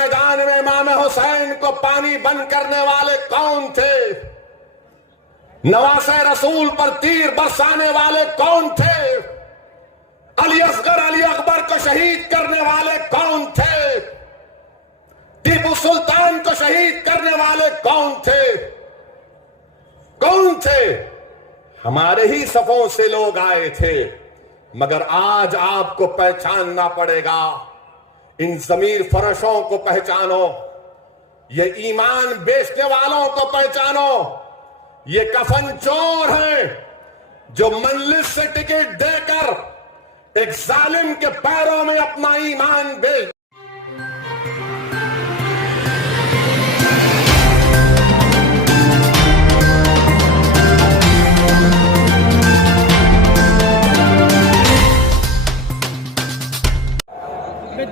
मैदान में इमाम हुसैन को पानी बंद करने वाले कौन थे? नवासे रसूल पर तीर बरसाने वाले कौन थे? अली असगर अली अकबर को शहीद करने वाले कौन थे? टीपू सुल्तान को शहीद करने वाले कौन थे? कौन थे? हमारे ही सफों से लोग आए थे। मगर आज आपको पहचानना पड़ेगा। इन जमीर फरशों को पहचानो, ये ईमान बेचने वालों को पहचानो। ये कफन चोर हैं जो मंजिल से टिकट देकर एक जालिम के पैरों में अपना ईमान बेच।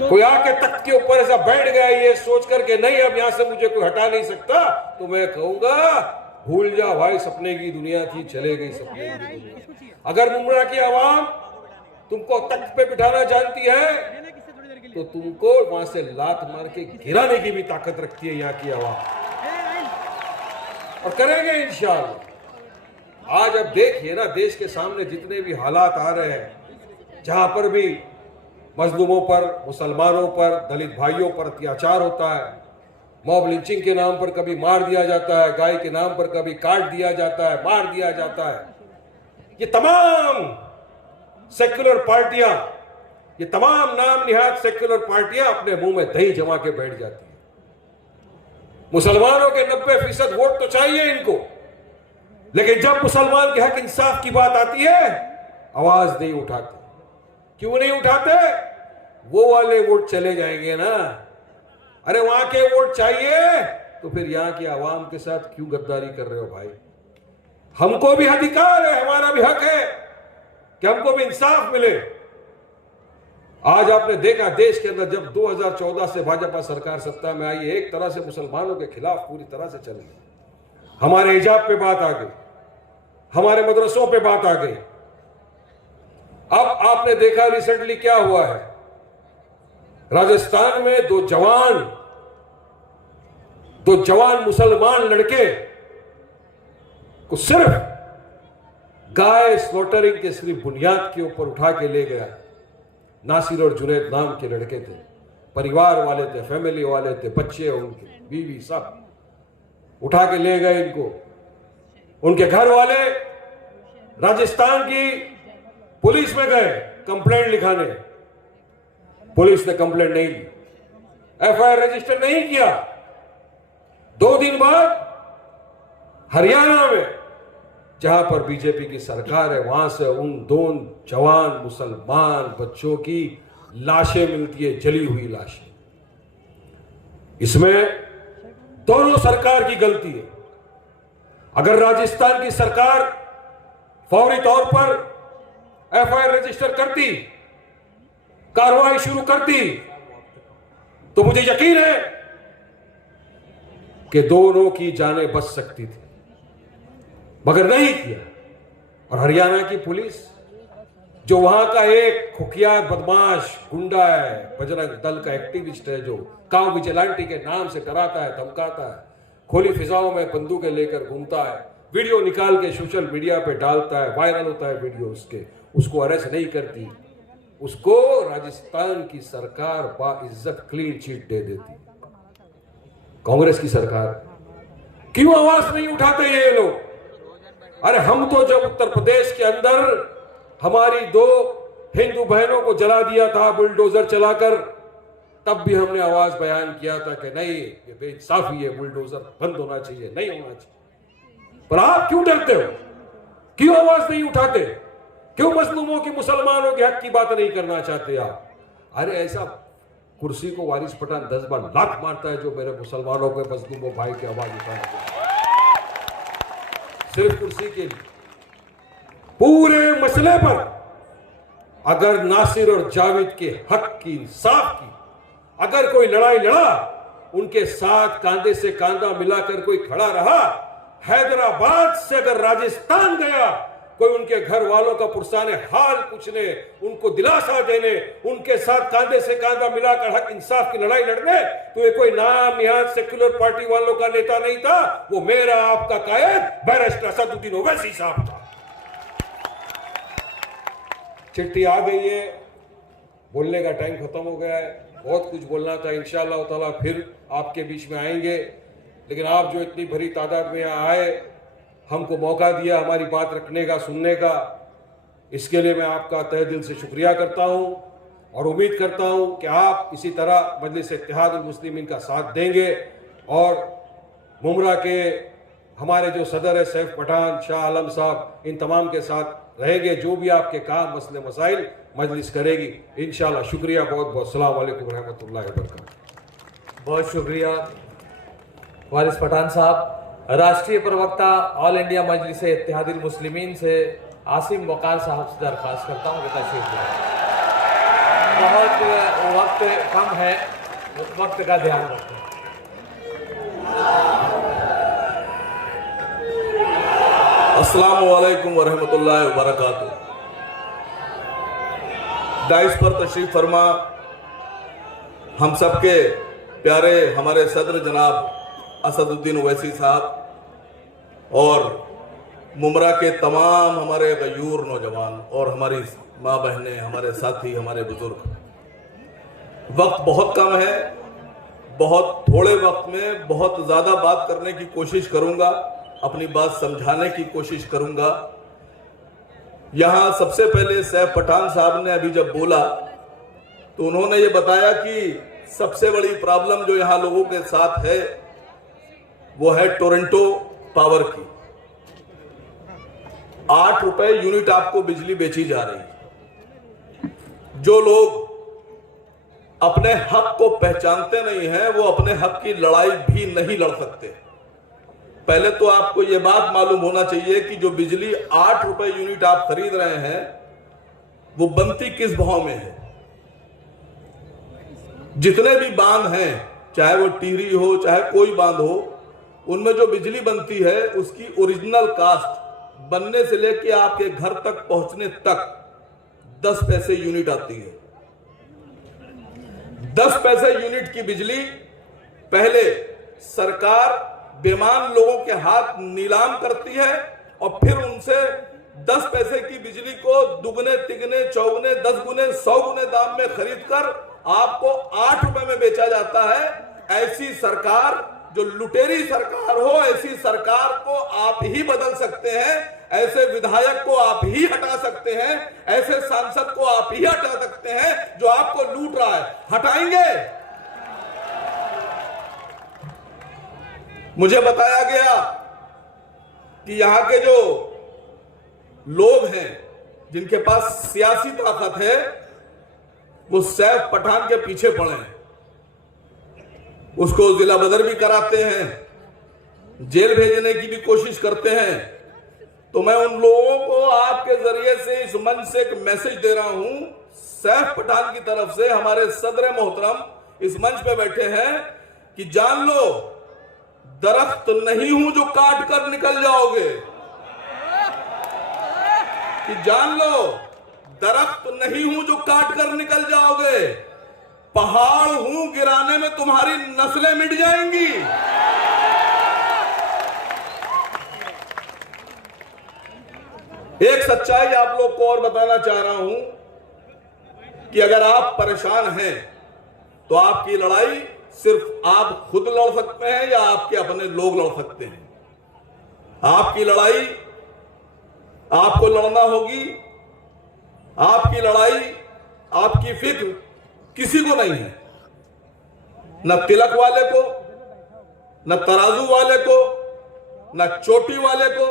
कोई आके तख्त के ऊपर ऐसा बैठ गया ये सोच करके नहीं अब यहां से मुझे कोई हटा नहीं सकता, तो मैं कहूंगा भूल जा भाई, सपने की दुनिया थी, चले गई सपने की दुनिया। अगर मुमरा की आवाम तुमको तख्त पे बिठाना जानती है तो तुमको वहां से लात मार के गिराने की भी ताकत रखती है यहाँ की आवाम, और करेंगे इंशाअल्लाह। आज अब देखिए ना, देश के सामने जितने भी हालात आ रहे हैं, जहां पर भी मजलूमों पर, मुसलमानों पर, दलित भाइयों पर अत्याचार होता है, मॉब लिंचिंग के नाम पर कभी मार दिया जाता है, गाय के नाम पर कभी काट दिया जाता है, मार दिया जाता है। ये तमाम सेक्युलर पार्टियां, ये तमाम नाम निहाद सेक्युलर पार्टियां अपने मुंह में दही जमा के बैठ जाती है। मुसलमानों के 90% वोट तो चाहिए इनको, लेकिन जब मुसलमान के हक इंसाफ की बात आती है आवाज नहीं उठाते। क्यों नहीं उठाते? वो वाले वोट चले जाएंगे ना। अरे वहां के वोट चाहिए तो फिर यहां की आवाम के साथ क्यों गद्दारी कर रहे हो भाई? हमको भी अधिकार है, हमारा भी हक है कि हमको भी इंसाफ मिले। आज आपने देखा देश के अंदर जब 2014 से भाजपा सरकार सत्ता में आई है, एक तरह से मुसलमानों के खिलाफ पूरी तरह से चल गई। हमारे हिजाब पे बात आ गई, हमारे मदरसों पे बात आ गई। अब आपने देखा रिसेंटली क्या हुआ है, राजस्थान में दो जवान मुसलमान लड़के को सिर्फ गाय स्लॉटरिंग के सिर्फ बुनियाद के ऊपर उठा के ले गया। नासिर और जुनैद नाम के लड़के थे, परिवार वाले थे, फैमिली वाले थे, बच्चे उनके, बीवी, सब उठा के ले गए इनको। उनके घर वाले राजस्थान की पुलिस में गए कंप्लेंट लिखाने, पुलिस ने कंप्लेंट नहीं दी, एफआईआर रजिस्टर नहीं किया। 2 दिन बाद हरियाणा में जहां पर बीजेपी की सरकार है, वहां से उन 2 जवान मुसलमान बच्चों की लाशें मिलती है, जली हुई लाशें। इसमें दोनों सरकार की गलती है। अगर राजस्थान की सरकार फौरी तौर पर एफआईआर रजिस्टर करती, कार्रवाई शुरू करती, तो मुझे यकीन है कि दोनों की जानें बच सकती थी, मगर नहीं किया। और हरियाणा की पुलिस, जो वहां का एक खुफिया बदमाश गुंडा है, बजरंग दल का एक्टिविस्ट है, जो काव विजिलेंटी के नाम से डराता है, धमकाता है, खुली फिजाओं में बंदूकें लेकर घूमता है, वीडियो निकाल के सोशल मीडिया पे डालता है, वायरल होता है वीडियो उसके, उसको अरेस्ट नहीं करती। उसको राजस्थान की सरकार बाइज्जत क्लीन चिट दे देती। कांग्रेस की सरकार क्यों आवाज नहीं उठाते ये लोग? अरे हम तो जब उत्तर प्रदेश के अंदर हमारी 2 हिंदू बहनों को जला दिया था बुलडोजर चलाकर, तब भी हमने आवाज बयान किया था कि नहीं, ये बेइंसाफी है, बुलडोजर बंद होना चाहिए, नहीं होना चाहिए। पर आप क्यों डरते हो? क्यों आवाज नहीं उठाते? क्यों मजलूमों की, मुसलमानों के हक की बात नहीं करना चाहते आप? अरे ऐसा कुर्सी को वारिस पठान 10 बार लात मारता है जो मेरे मुसलमानों के, मजलूमों भाई की आवाज उठाने, सिर्फ कुर्सी के लिए। पूरे मसले पर अगर नासिर और जावेद के हक की, इंसाफ की अगर कोई लड़ाई लड़ा, उनके साथ कांधे से कांधा मिलाकर कोई खड़ा रहा, हैदराबाद से अगर राजस्थान गया कोई उनके घर वालों का पुरसाने हाल पूछने, उनको दिलासा देने, उनके साथ कांधे से कांधा मिलाकर हक इंसाफ की लड़ाई लड़ने, तो ये कोई नाम यहाँ सेक्युलर पार्टी वालों का नेता नहीं था, वो मेरा आपका कायद बैरिस्टर असदुद्दीन ओवैसी साहब था। चिट्ठी आ गई है, बोलने का टाइम खत्म हो गया है, बहुत कुछ बोलना था, इंशाअल्लाह ताला फिर आपके बीच में आएंगे, लेकिन आप जो इतनी भरी तादाद में यहाँ आए, हमको मौका दिया हमारी बात रखने का, सुनने का, इसके लिए मैं आपका तहे दिल से शुक्रिया करता हूँ और उम्मीद करता हूँ कि आप इसी तरह मजलिस इत्तेहादुल मुस्लिमीन का साथ देंगे और मुमरा के हमारे जो सदर है सैफ पठान, शाह आलम साहब, इन तमाम के साथ रहेंगे, जो भी आपके काम मसले मसाइल मजलिस करेगी इंशाअल्लाह। शुक्रिया बहुत बहुत। अस्सलाम वालेकुम रहमतुल्लाहि व बरकातहू। बहुत शुक्रिया वारिस पठान साहब। राष्ट्रीय प्रवक्ता ऑल इंडिया मजलिस इत्तेहादुल मुस्लिमीन से आसिम वकार साहब से दरख्वास्त करता हूँ कि तशरीफ लाएं। बहुत वक्त कम है, वक्त का ध्यान रखें। अस्सलाम वालेकुम वरहमतुल्लाहि वबरकातुहू। डाइस पर तशरीफ फरमा हम सबके प्यारे हमारे सदर जनाब असदुद्दीन ओवैसी साहब और मुमरा के तमाम हमारे गयूर नौजवान और हमारी माँ बहनें, हमारे साथी, हमारे बुजुर्ग। वक्त बहुत कम है, बहुत थोड़े वक्त में बहुत ज़्यादा बात करने की कोशिश करूँगा, अपनी बात समझाने की कोशिश करूँगा। यहाँ सबसे पहले सैफ पठान साहब ने अभी जब बोला तो उन्होंने ये बताया कि सबसे बड़ी प्रॉब्लम जो यहाँ लोगों के साथ है वो है टोरंटो पावर की। 8 रुपए यूनिट आपको बिजली बेची जा रही है। जो लोग अपने हक को पहचानते नहीं हैं वो अपने हक की लड़ाई भी नहीं लड़ सकते। पहले तो आपको यह बात मालूम होना चाहिए कि जो बिजली 8 रुपए यूनिट आप खरीद रहे हैं वो बनती किस भाव में है। जितने भी बांध हैं, चाहे वो टिहरी हो चाहे कोई बांध हो, उनमें जो बिजली बनती है उसकी ओरिजिनल कास्ट बनने से लेके आपके घर तक पहुंचने तक 10 पैसे यूनिट आती है। 10 पैसे यूनिट की बिजली पहले सरकार बेईमान लोगों के हाथ नीलाम करती है और फिर उनसे 10 पैसे की बिजली को दुगने तिगने चौगुने 10 गुने 100 गुने दाम में खरीदकर आपको 8 रुपए में बेचा जाता है। ऐसी सरकार, जो लुटेरी सरकार हो, ऐसी सरकार को आप ही बदल सकते हैं। ऐसे विधायक को आप ही हटा सकते हैं, ऐसे सांसद को आप ही हटा सकते हैं जो आपको लूट रहा है। हटाएंगे? मुझे बताया गया कि यहां के जो लोग हैं जिनके पास सियासी ताकत है वो सैफ पठान के पीछे पड़े हैं, उसको जिला बदर भी कराते हैं, जेल भेजने की भी कोशिश करते हैं। तो मैं उन लोगों को आपके जरिए से इस मंच से एक मैसेज दे रहा हूं, सैफ पठान की तरफ से। हमारे सदर मोहतरम इस मंच पे बैठे हैं कि जान लो, दरख्त नहीं हूं जो काट कर निकल जाओगे। कि जान लो, दरख्त नहीं हूं जो काट कर निकल जाओगे, पहाड़ हूं गिराने में तुम्हारी नस्लें मिट जाएंगी। एक सच्चाई आप लोग को और बताना चाह रहा हूं कि अगर आप परेशान हैं तो आपकी लड़ाई सिर्फ आप खुद लड़ सकते हैं या आपके अपने लोग लड़ सकते हैं। आपकी लड़ाई आपको लड़ना होगी। आपकी लड़ाई, आपकी फिक्र किसी को नहीं है, न तिलक वाले को, न तराजू वाले को, न चोटी वाले को।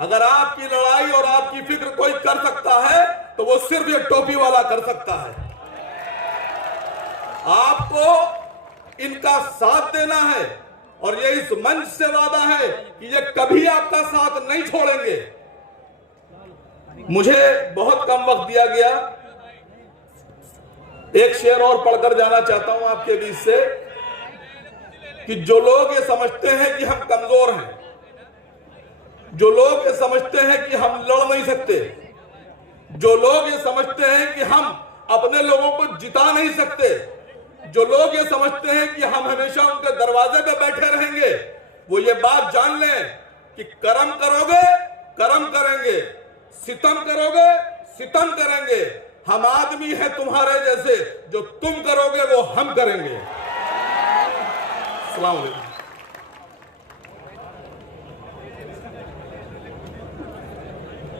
अगर आपकी लड़ाई और आपकी फिक्र कोई कर सकता है तो वो सिर्फ ये टोपी वाला कर सकता है। आपको इनका साथ देना है और ये इस मंच से वादा है कि ये कभी आपका साथ नहीं छोड़ेंगे। मुझे बहुत कम वक्त दिया गया, एक शेर और पढ़कर जाना चाहता हूं आपके बीच से कि जो लोग ये समझते हैं कि हम कमजोर हैं, जो लोग ये समझते हैं कि हम लड़ नहीं सकते, जो लोग ये समझते हैं कि हम अपने लोगों को जिता नहीं सकते, जो लोग ये समझते हैं कि हम हमेशा उनके दरवाजे पे बैठे रहेंगे, वो ये बात जान लें कि कर्म करोगे कर्म करेंगे, सितम करोगे सितम करेंगे। हम आदमी हैं तुम्हारे जैसे, जो तुम करोगे वो हम करेंगे। अस्सलाम वालेकुम।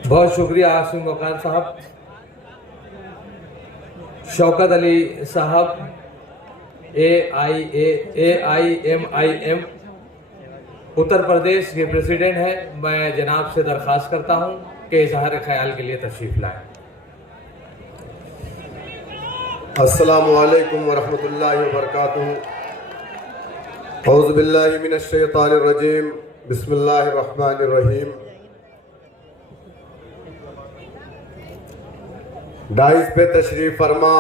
बहुत शुक्रिया आसिम वकार साहब। शौकत अली साहब AIMIM उत्तर प्रदेश के प्रेसिडेंट हैं। मैं जनाब से दरख्वास्त करता हूं कि इजहार ख्याल के लिए तशरीफ लाएं। अस्सलामु अलैकुम वरहमतुल्लाहि वबरकातुहू। औज़ु बिल्लाहि मिनश शैतानिर रजीम। बिस्मिल्लाहिर रहमानिर रहीम। डाइस पे तशरीफ फरमा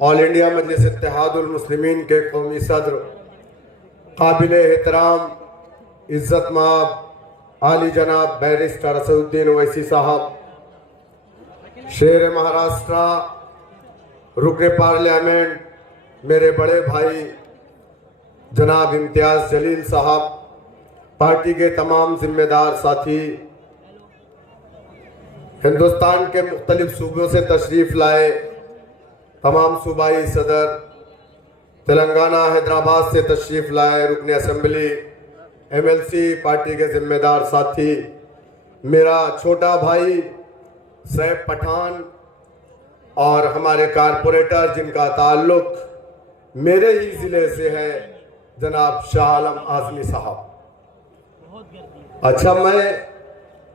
ऑल इंडिया मजलिस इत्तेहादुल मुस्लिमीन के कौमी सदर, काबिल एहतराम इज़्ज़त माब आली जनाब बैरिस्टर असदुद्दीन ओवैसी साहब, शेर महाराष्ट्र, रुकन पार्लियामेंट मेरे बड़े भाई जनाब इम्तियाज़ जलील साहब, पार्टी के तमाम जिम्मेदार साथी, हिंदुस्तान के मुख्तलिफ सूबों से तशरीफ़ लाए तमाम सूबाई सदर, तेलंगाना हैदराबाद से तशरीफ़ लाए रुकन असम्बली, MLC पार्टी के जिम्मेदार साथी, मेरा छोटा भाई सैफ पठान और हमारे कारपोरेटर जिनका ताल्लुक मेरे ही ज़िले से है जनाब शाह आलम आज़मी साहब। अच्छा, मैं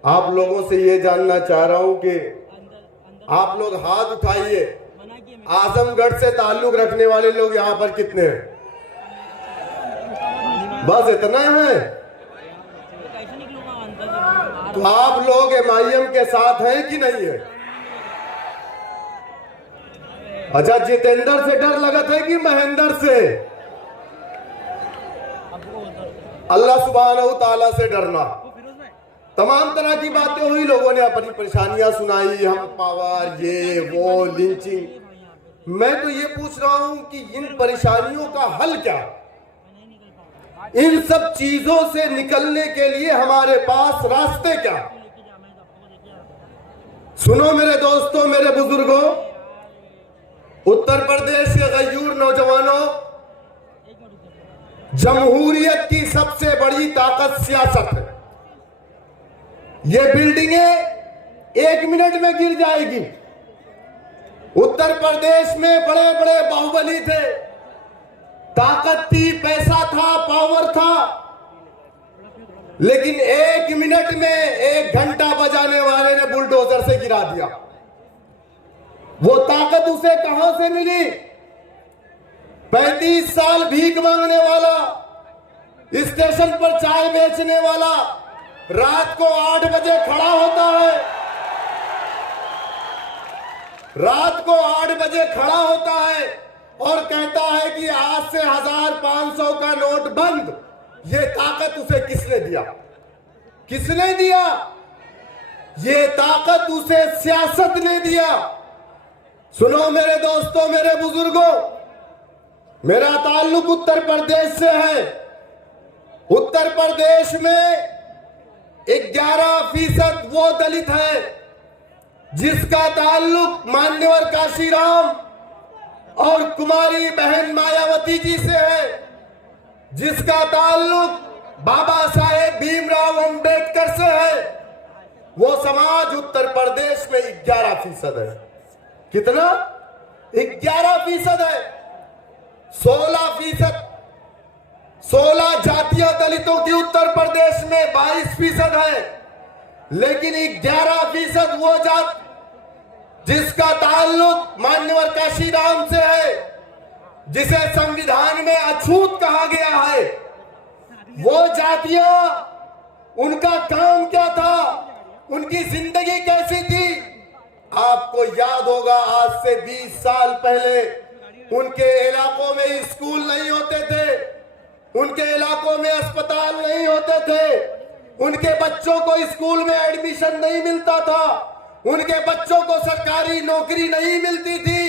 आप लोगों से ये जानना चाह रहा हूं कि आप लोग हाथ उठाइए, आजमगढ़ से ताल्लुक रखने वाले लोग यहां पर कितने हैं? बस इतना है। तो आप लोग MIM के साथ हैं कि नहीं है? अच्छा, जितेंद्र से डर लगत है कि महेंद्र से? अल्लाह सुब्हानहू तआला से डरना। तमाम तरह की बातें हुई, लोगों ने अपनी परेशानियां सुनाई, हम पावर, ये वो, लिंचिंग। मैं तो ये पूछ रहा हूं कि इन परेशानियों का हल क्या? इन सब चीजों से निकलने के लिए हमारे पास रास्ते क्या? सुनो मेरे दोस्तों, मेरे बुजुर्गों, उत्तर प्रदेश के गयूर नौजवानों, जमहूरियत की सबसे बड़ी ताकत सियासत है। ये बिल्डिंगें 1 मिनट में गिर जाएगी। उत्तर प्रदेश में बड़े बड़े बाहुबली थे, ताकत थी, पैसा था, पावर था, लेकिन 1 मिनट में 1 घंटा बजाने वाले ने बुलडोजर से गिरा दिया। वो ताकत उसे कहां से मिली? 35 साल भीख मांगने वाला, स्टेशन पर चाय बेचने वाला, रात को 8 बजे खड़ा होता है, रात को 8 बजे खड़ा होता है और कहता है कि आज से 1500 का नोट बंद। ये ताकत उसे किसने दिया? किसने दिया? ये ताकत उसे सियासत ने दिया। सुनो मेरे दोस्तों, मेरे बुजुर्गों, मेरा ताल्लुक उत्तर प्रदेश से है। उत्तर प्रदेश में 11% वो दलित है जिसका ताल्लुक मान्यवर काशीराम और कुमारी बहन मायावती जी से है, जिसका ताल्लुक बाबा साहेब भीमराव अंबेडकर से है। वो समाज उत्तर प्रदेश में 11% है। कितना? 11% है। 16 जातीय दलितों की उत्तर प्रदेश में 22% है, लेकिन 11% वो जात जिसका ताल्लुक मान्यवर काशीराम से है, जिसे संविधान में अछूत कहा गया है। वो जातियां, उनका काम क्या था, उनकी जिंदगी कैसी थी? आपको याद होगा, आज से 20 साल पहले उनके इलाकों में स्कूल नहीं होते थे, उनके इलाकों में अस्पताल नहीं होते थे, उनके बच्चों को स्कूल में एडमिशन नहीं मिलता था, उनके बच्चों को सरकारी नौकरी नहीं मिलती थी।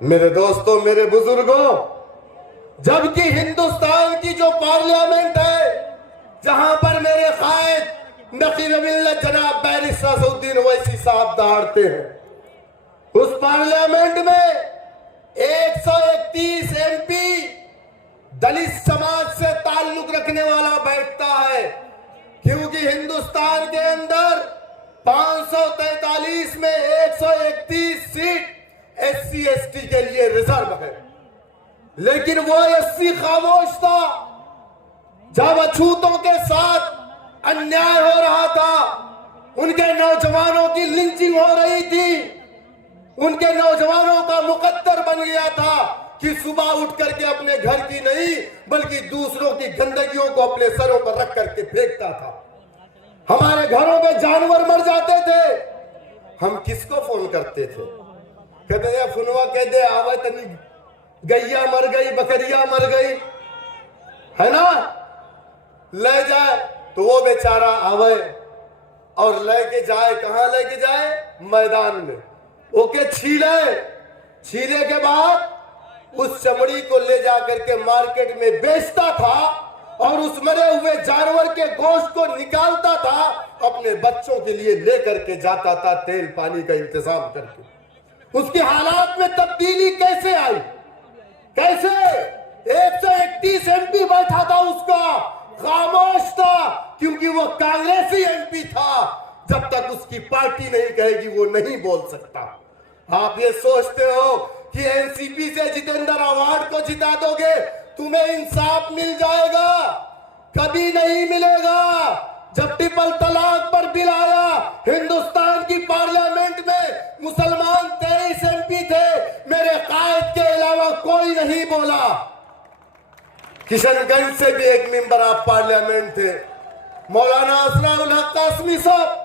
मेरे दोस्तों, मेरे बुजुर्गों, जबकि हिंदुस्तान की जो पार्लियामेंट है, जहां पर मेरे कायद नकीब मिल्लत जनाब बैरिस्टर असदुद्दीन ओवैसी साहब दहाड़ते हैं, उस पार्लियामेंट में 131 एमपी दलित समाज से ताल्लुक रखने वाला बैठता है, क्योंकि हिंदुस्तान के अंदर 543 में 131 सीट SC ST के लिए रिजर्व है। लेकिन वो SC खामोश था जब अछूतों के साथ अन्याय हो रहा था, उनके नौजवानों की लिंचिंग हो रही थी, उनके नौजवानों का मुकद्दर बन गया था कि सुबह उठ करके अपने घर की नहीं बल्कि दूसरों की गंदगियों को अपने सरों पर रख करके फेंकता था। हमारे घरों में जानवर मर जाते थे, हम किसको फोन करते थे? कहते फुनवा कहते आवे तनी गैया मर गई, बकरिया मर गई, है ना, ले जाए तो वो बेचारा आवे और लेके जाए, कहां लेके जाए? मैदान में। ओके छीले के बाद उस चमड़ी को ले जाकर के मार्केट में बेचता था और उस मरे हुए जानवर के गोश्त को निकालता था, अपने बच्चों के लिए लेकर के जाता था तेल पानी का इंतजाम करके। उसके हालात में तब्दीली कैसे आई? कैसे? 131 एमपी बैठा था, उसका खामोश था क्योंकि वो कांग्रेसी एमपी था। जब तक उसकी पार्टी नहीं कहेगी वो नहीं बोल सकता। आप ये सोचते हो कि एनसीपी से जितेंद्र अवार्ड को जिता दोगे तुम्हें इंसाफ मिल जाएगा? कभी नहीं मिलेगा। जब ट्रिपल तलाक पर बिल आया, हिंदुस्तान की पार्लियामेंट में मुसलमान 23 एमपी थे, मेरे कायद के अलावा कोई नहीं बोला। किशनगंज से भी एक मेंबर ऑफ पार्लियामेंट थे, मौलाना असराउल हक कासमी साहब,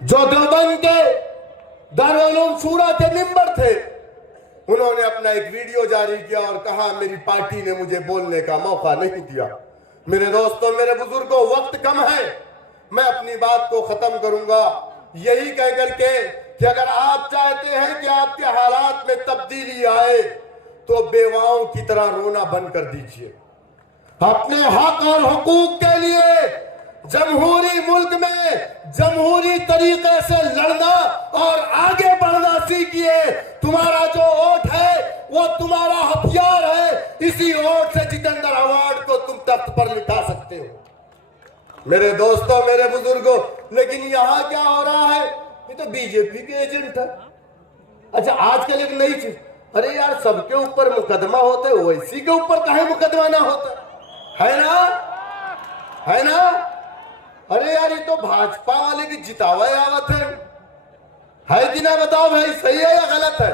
जो देवबंद के दारुल उलूम शूरा के मेंबर थे। उन्होंने अपना एक वीडियो जारी किया और कहा मेरी पार्टी ने मुझे बोलने का मौका नहीं दिया। मेरे दोस्तों, मेरे बुजुर्गों, वक्त कम है, मैं अपनी बात को खत्म करूंगा यही कह करके कि अगर आप चाहते हैं कि आपके हालात में तब्दीली आए तो बेवाओं की तरह रोना बंद कर दीजिए। अपने हक और हुकूक के लिए जमहूरी मुल्क में जमहूरी तरीके से लड़ना और आगे बढ़ना सीखिए। तुम्हारा जो वोट है वो तुम्हारा हथियार है, इसी वोट से जितेंद्र अवार्ड को तुम तख्त पर लिटा सकते हो। मेरे दोस्तों, मेरे बुजुर्गों, लेकिन यहां क्या हो रहा है? ये तो बीजेपी के एजेंट है। अच्छा, आजकल एक नई चीज, अरे यार सबके ऊपर मुकदमा होता है, ओवैसी के ऊपर काहे मुकदमा ना होता है ना? है ना? अरे यार ये तो भाजपा वाले की जितावा आवत है कि ना? बताओ भाई, सही है या गलत है?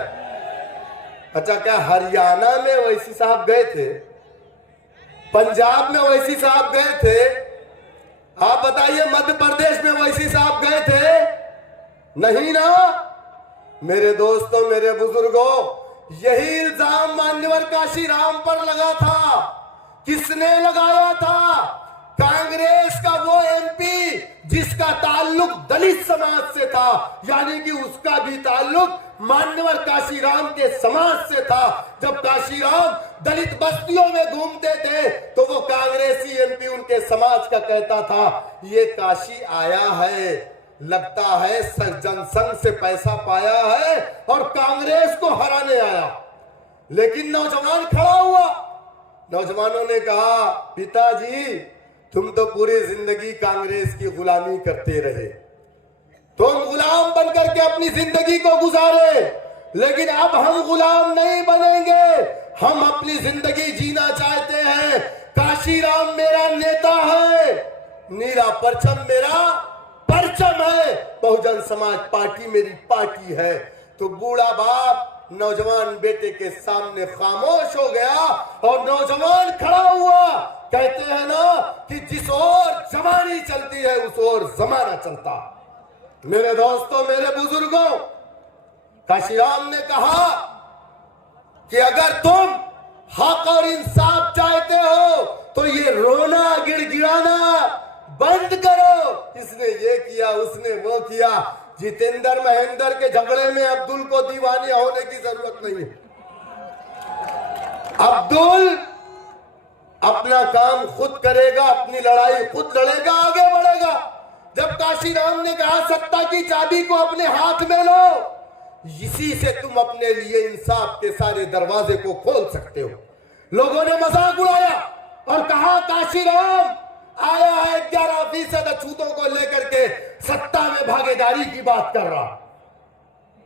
अच्छा, क्या हरियाणा में ओवैसी साहब गए थे? पंजाब में ओवैसी साहब गए थे? आप बताइए मध्य प्रदेश में ओवैसी साहब गए थे? नहीं ना। मेरे दोस्तों, मेरे बुजुर्गों, यही इल्जाम मान्यवर काशीराम पर लगा था। किसने लगाया था? कांग्रेस का वो एमपी जिसका ताल्लुक दलित समाज से था, यानी कि उसका भी ताल्लुक मान्यवर काशीराम के समाज से था। जब काशीराम दलित बस्तियों में घूमते थे तो वो कांग्रेसी एमपी उनके समाज का कहता था ये काशी आया है, लगता है जनसंघ से पैसा पाया है और कांग्रेस को हराने आया। लेकिन नौजवान खड़ा हुआ, नौजवानों ने कहा पिताजी तुम तो पूरी जिंदगी कांग्रेस की गुलामी करते रहे, तुम गुलाम बनकर के अपनी जिंदगी को गुजारे, लेकिन अब हम गुलाम नहीं बनेंगे, हम अपनी जिंदगी जीना चाहते हैं। काशीराम मेरा नेता है, नीला परचम मेरा परचम है, बहुजन समाज पार्टी मेरी पार्टी है। तो बूढ़ा बाप नौजवान बेटे के सामने खामोश हो गया और नौजवान खड़ा हुआ। कहते हैं ना कि जिस ओर जमानी चलती है उस ओर जमाना चलता। मेरे दोस्तों, मेरे बुजुर्गों, काशीराम ने कहा कि अगर तुम हक और इंसाफ चाहते हो तो ये रोना गिड़गिड़ाना बंद करो। इसने ये किया, उसने वो किया। जितेंद्र महेंद्र के झगड़े में अब्दुल को दीवाने होने की जरूरत नहीं है। अब्दुल अपना काम खुद करेगा, अपनी लड़ाई खुद लड़ेगा, आगे बढ़ेगा। जब काशीराम ने कहा सत्ता की चाबी को अपने हाथ में लो, इसी से तुम अपने लिए इंसाफ के सारे दरवाजे को खोल सकते हो। लोगों ने मजाक उड़ाया और कहा काशीराम आया है 11% अछूतों को लेकर के सत्ता में भागीदारी की बात कर रहा।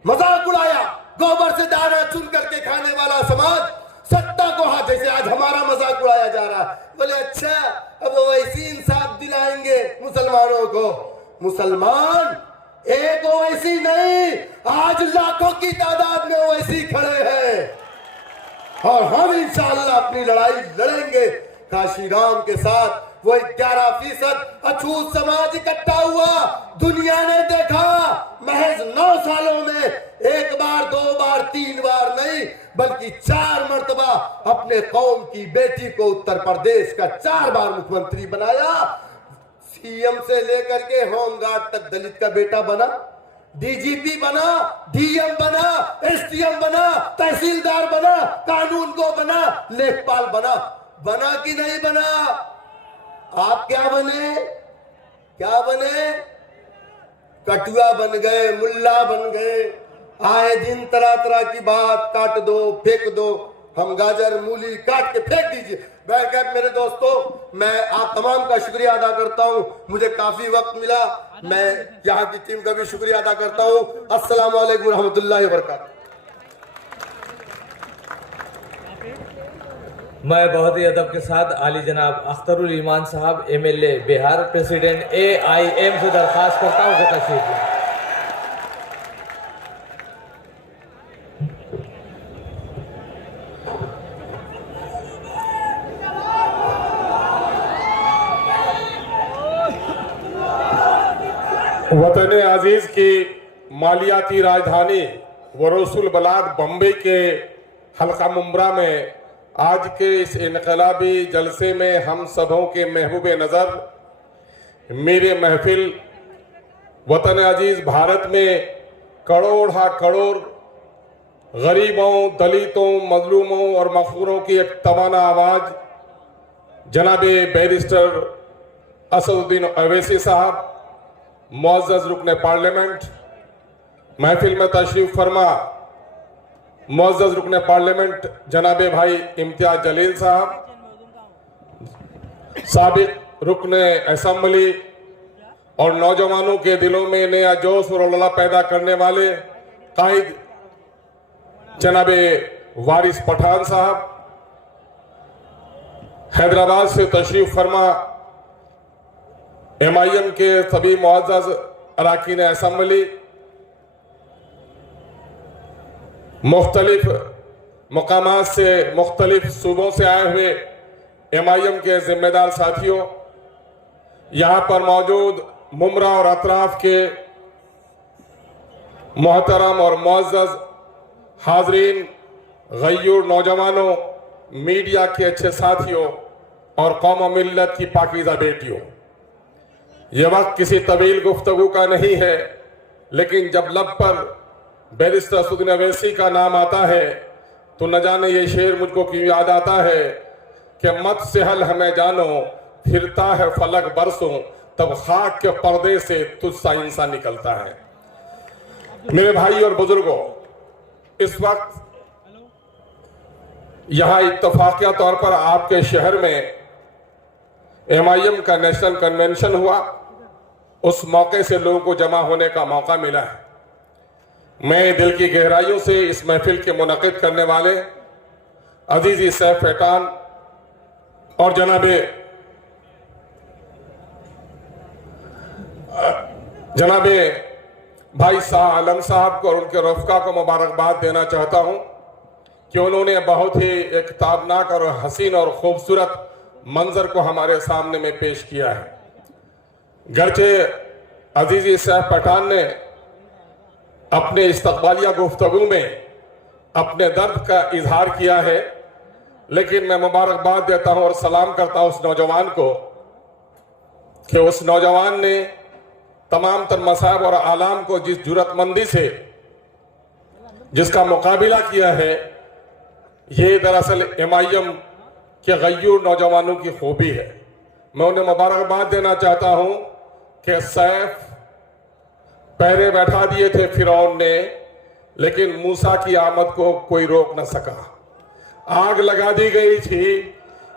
मजाक उड़ाया। गोबर से दाना चुन करके खाने वाला समाज सत्ता को हाथ, जैसे आज हमारा मजाक उड़ाया जा रहा। बोले अच्छा अब वो वैसी इंसाफ दिलाएंगे मुसलमानों को। मुसलमान एक ओवैसी नहीं, आज लाखों की तादाद में ओवैसी खड़े हैं और हम इंशाअल्लाह अपनी लड़ाई लड़ेंगे काशीराम के साथ। वो 11% अछूत समाज इकट्ठा हुआ। दुनिया ने देखा महज 9 सालों में एक बार, 2 बार, 3 बार नहीं बल्कि 4 मर्तबा अपने कौम की बेटी को उत्तर प्रदेश का 4 बार मुख्यमंत्री बनाया। सीएम से लेकर के होमगार्ड तक दलित का बेटा बना, डीजीपी बना, डीएम बना, एसडीएम बना, तहसीलदार बना, कानून को बना, लेखपाल बना। बना कि नहीं बना? आप क्या बने? क्या बने? कटुआ बन गए, मुल्ला बन गए। आए दिन तरह तरह की बात, काट दो, फेंक दो। हम गाजर मूली काट के फेंक दीजिए। बैठकर मेरे दोस्तों, मैं आप तमाम का शुक्रिया अदा करता हूं। मुझे काफी वक्त मिला, मैं यहाँ की टीम का भी शुक्रिया अदा करता हूं। अस्सलाम वालेकुम रहमतुल्लाहि व बरकातहू। मैं बहुत ही अदब के साथ आली जनाब अख्तरुल ईमान साहब एमएलए बिहार प्रेसिडेंट AIM से दरखास्त करता हूँ कि तशरीफ लें। वतन अजीज की मालियाती राजधानी व रसूल बलाद बम्बई के हल्का मुम्बरा में आज के इस इनकलाबी जलसे में हम सबों के महबूब नज़र मेरे महफिल वतन अजीज भारत में करोड़ हा करोड़ गरीबों, दलितों, मजलूमों और मखबूरों की एक तवाना आवाज़ जनाब बैरिस्टर असदुद्दीन अवैसी साहब, मुअज़्ज़ज़ रुकने पार्लियामेंट, महफिल में तशरीफ फरमा मुअज़्ज़ज़ रुकने पार्लियामेंट जनाब भाई इम्तियाज जलील साहब, साबिक रुकने असम्बली और नौजवानों के दिलों में नया जोश और उल्लाह पैदा करने वाले कायद जनाब वारिस पठान साहब, हैदराबाद से तशरीफ फरमा MIM के सभी मुअज़्ज़ज़ अरकान असम्बली, मुख्तलिफ मकामात से, मुख्तलिफ सूबों से आए हुए MIM के जिम्मेदार साथियों, यहाँ पर मौजूद मुमरा और अतराफ के मोहतरम और मुअज़्ज़ज़ हाज़रीन, गय्यूर नौजवानों, मीडिया के अच्छे साथियों और कौम और मिल्लत की पाकीज़ा बेटियों, ये वक्त किसी तवील गुफ्तगू का नहीं है, लेकिन जब लब पर बैरिस्टर असदुद्दीन अवैसी का नाम आता है तो न जाने ये शेर मुझको क्यों याद आता है कि मत से हल हमें जानो, फिरता है फलक बरसों, तब खाक के पर्दे से तुझसा इंसान निकलता है। मेरे भाई और बुजुर्गों, इस वक्त यहाँ इत्तफाकिया तौर पर आपके शहर में MIM का नेशनल कन्वेंशन हुआ। उस मौके से लोगों को जमा होने का मौका मिला है। मैं दिल की गहराइयों से इस महफिल के मुनक़िद करने वाले अजीज़ी सैफ फैटान और जनाबे भाई शाह आलम साहब को और उनके रफ़्क़ा को मुबारकबाद देना चाहता हूं कि उन्होंने बहुत ही एक ताबनाक और हसीन और खूबसूरत मंजर को हमारे सामने में पेश किया है। गर्चे अजीज़ी सैफ पठान ने अपने इस्तक़बालिया गुफ्तगू में अपने दर्द का इजहार किया है, लेकिन मैं मुबारकबाद देता हूं और सलाम करता हूं उस नौजवान को कि उस नौजवान ने तमाम तर मसाइब और आलाम को जिस जुरतमंदी से जिसका मुकाबिला किया है, ये दरअसल MIM के गय्यूर नौजवानों की खूबी है। मैं उन्हें मुबारकबाद देना चाहता हूं कि सैफ पहरे बैठा दिए थे फिरौन ने, लेकिन मूसा की आमद को कोई रोक न सका। आग लगा दी गई थी,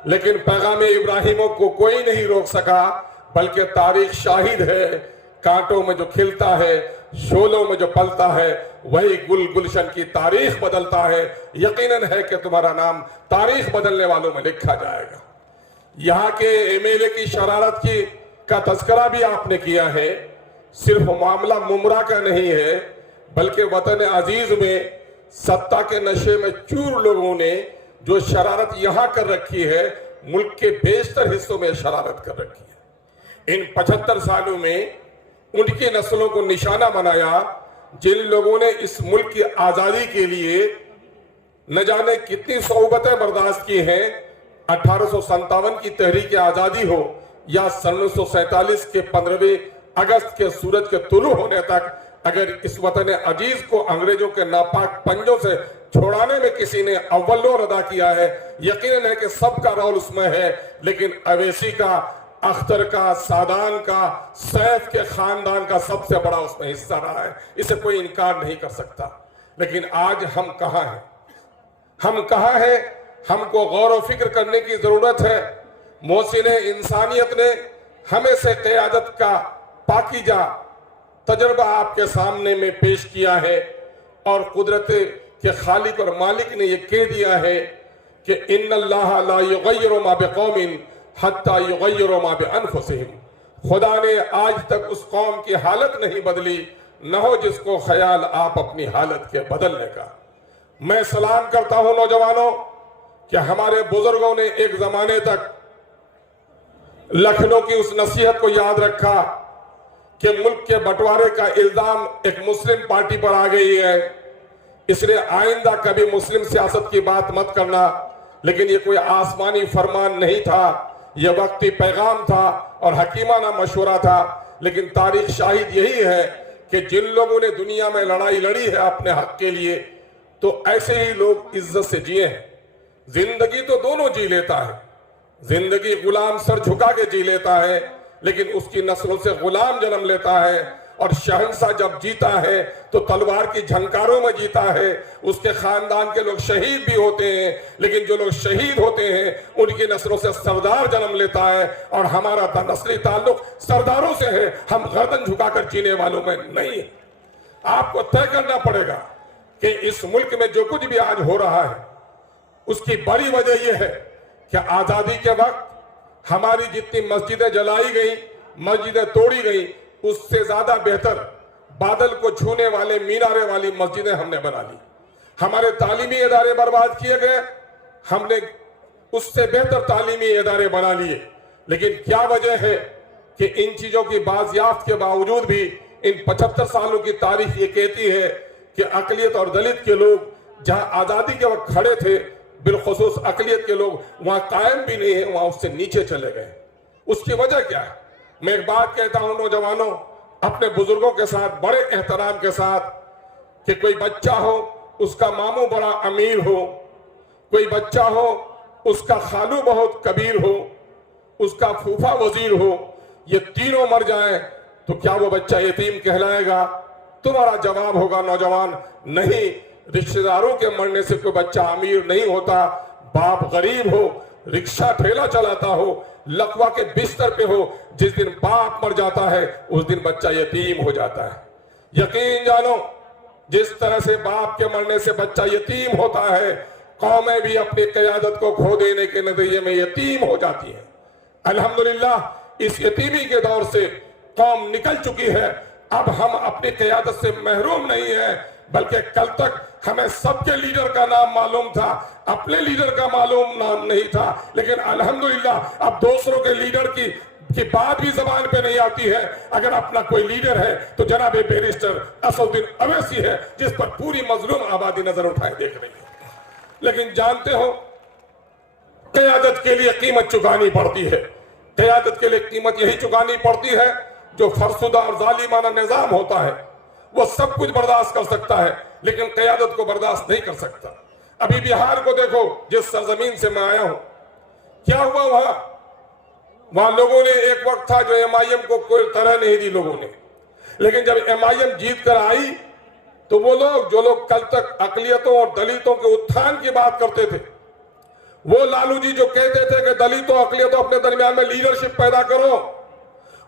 लेकिन पैगाम इब्राहिमों को कोई नहीं रोक सका, बल्कि तारीख शाहिद है, कांटों में जो खिलता है, शोलों में जो पलता है, वही गुल गुलशन की तारीख बदलता है। यकीनन है कि तुम्हारा नाम तारीख बदलने वालों में लिखा जाएगा। यहाँ के MLA की शरारत का तस्करा भी आपने किया है। सिर्फ मामला मुमरा का नहीं है, बल्कि वतन अजीज में सत्ता के नशे में चूर लोगों ने जो शरारत यहां कर रखी है, मुल्क के बेशतर हिस्सों में शरारत कर रखी है। इन 75 सालों में उनकी नस्लों को निशाना बनाया, जिन लोगों ने इस मुल्क की आजादी के लिए न जाने कितनी सोबतें बर्दाश्त की हैं। 1857 की तहरीक आजादी हो या 1947 के 15वें अगस्त के सूरज के तुलू होने तक, अगर इस वतन अजीज को अंग्रेजों के नापाक पंजों से छोड़ाने में किसी ने अव्वल रोल अदा किया है, यकीन है कि सबका रोल उसमें है। लेकिन अवैसी का, अख्तर का, सादान का, सैफ के खानदान का सबसे बड़ा उसमें हिस्सा रहा है, इसे कोई इनकार नहीं कर सकता। लेकिन आज हम कहां हैं? हम कहां हैं? हमको गौर व फिक्र करने की जरूरत है। मोहसिन इंसानियत ने हमें से क़यादत का पाकीजा तजर्बा आपके सामने में पेश किया है, और कुदरत के खालिक और मालिक ने यह कह दिया है कि इन्नल्लाह ला युगय्यिरु मा बिक़ौमिन हत्ता युगय्यिरु मा बिअनफुसिहिम। खुदा ने आज तक उस कौम की हालत नहीं बदली, न हो जिसको ख्याल आप अपनी हालत के बदलने का। मैं सलाम करता हूं नौजवानों कि हमारे बुजुर्गों ने एक जमाने तक लखनऊ की उस नसीहत को याद रखा कि मुल्क के बंटवारे का इल्जाम एक मुस्लिम पार्टी पर आ गई है, इसलिए आइंदा कभी मुस्लिम सियासत की बात मत करना। लेकिन ये कोई आसमानी फरमान नहीं था, यह वक्ती पैगाम था और हकीमाना मशवरा था। लेकिन तारीख शाहिद यही है कि जिन लोगों ने दुनिया में लड़ाई लड़ी है अपने हक के लिए, तो ऐसे ही लोग इज्जत से जिए हैं। जिंदगी तो दोनों जी लेता है, जिंदगी गुलाम सर झुका के जी लेता है, लेकिन उसकी नस्लों से गुलाम जन्म लेता है। और शहंशाह जब जीता है तो तलवार की झंकारों में जीता है। उसके खानदान के लोग शहीद भी होते हैं, लेकिन जो लोग शहीद होते हैं उनकी नस्लों से सरदार जन्म लेता है। और हमारा नस्ली ताल्लुक सरदारों से है, हम गर्दन झुकाकर जीने वालों में नहीं। आपको तय करना पड़ेगा कि इस मुल्क में जो कुछ भी आज हो रहा है, उसकी बड़ी वजह यह है कि आजादी के वक्त हमारी जितनी मस्जिदें जलाई गई, मस्जिदें तोड़ी गई, उससे ज्यादा बेहतर बादल को छूने वाले मीनारे वाली मस्जिदें हमने बना ली। हमारे तालीमी इदारे बर्बाद किए गए, हमने उससे बेहतर तालीमी इदारे बना लिए। लेकिन क्या वजह है कि इन चीजों की बाजियाफ्त के बावजूद भी इन 75 सालों की तारीख ये कहती है कि अकलियत और दलित के लोग जहां आजादी के वक्त खड़े थे, बिलखुसूस अकलियत के लोग वहां कायम भी नहीं है, वहां उससे नीचे चले गए। उसकी वजह क्या है? मैं एक बात कहता हूं नौजवानों, अपने बुजुर्गों के साथ बड़े एहतराम के साथ, कि कोई बच्चा हो उसका मामू बड़ा अमीर हो, कोई बच्चा हो उसका खालू बहुत कबीर हो, उसका फूफा वजीर हो, ये तीनों मर जाएं तो क्या वो बच्चा यतीम कहलाएगा? तुम्हारा जवाब होगा नौजवान, नहीं। रिश्तेदारों के मरने से कोई बच्चा अमीर नहीं होता। बाप गरीब हो, रिक्शा ठेला चलाता हो, लकवा के बिस्तर पे हो, जिस दिन बाप मर जाता है उस दिन बच्चा यतीम हो जाता है। यकीन जानो, जिस तरह से बाप के मरने से बच्चा यतीम होता है, कौमें भी अपनी क़यादत को खो देने के नतीजे में यतीम हो जाती है। अल्हम्दुलिल्लाह इस यतीमी के दौर से कौम निकल चुकी है। अब हम अपनी क़यादत से महरूम नहीं है, बल्कि कल तक हमें सबके लीडर का नाम मालूम था, अपने लीडर का मालूम नाम नहीं था। लेकिन अल्हम्दुलिल्लाह अब दूसरों के लीडर की बात भी जबान पे नहीं आती है। अगर अपना कोई लीडर है तो जनाब बैरिस्टर असदुद्दीन अवैसी है, जिस पर पूरी मजलूम आबादी नजर उठाए देख रही है। लेकिन जानते हो, क़यादत के लिए कीमत चुकानी पड़ती है। क़यादत के लिए कीमत यही चुकानी पड़ती है जो फरसुदा और जालिमाना निजाम होता है वो सब कुछ बर्दाश्त कर सकता है लेकिन क़यादत को बर्दाश्त नहीं कर सकता। अभी बिहार को देखो, जिस सरजमीन से मैं आया हूं, क्या हुआ वहां लोगों ने, एक वक्त था जो एमआईएम को कोई तरह नहीं दी लोगों ने, लेकिन जब एमआईएम जीत कर आई तो वो लोग जो लोग कल तक अकलियतों और दलितों के उत्थान की बात करते थे, वो लालू जी जो कहते थे कि दलितों अकलियतों अपने दरमियान में लीडरशिप पैदा करो,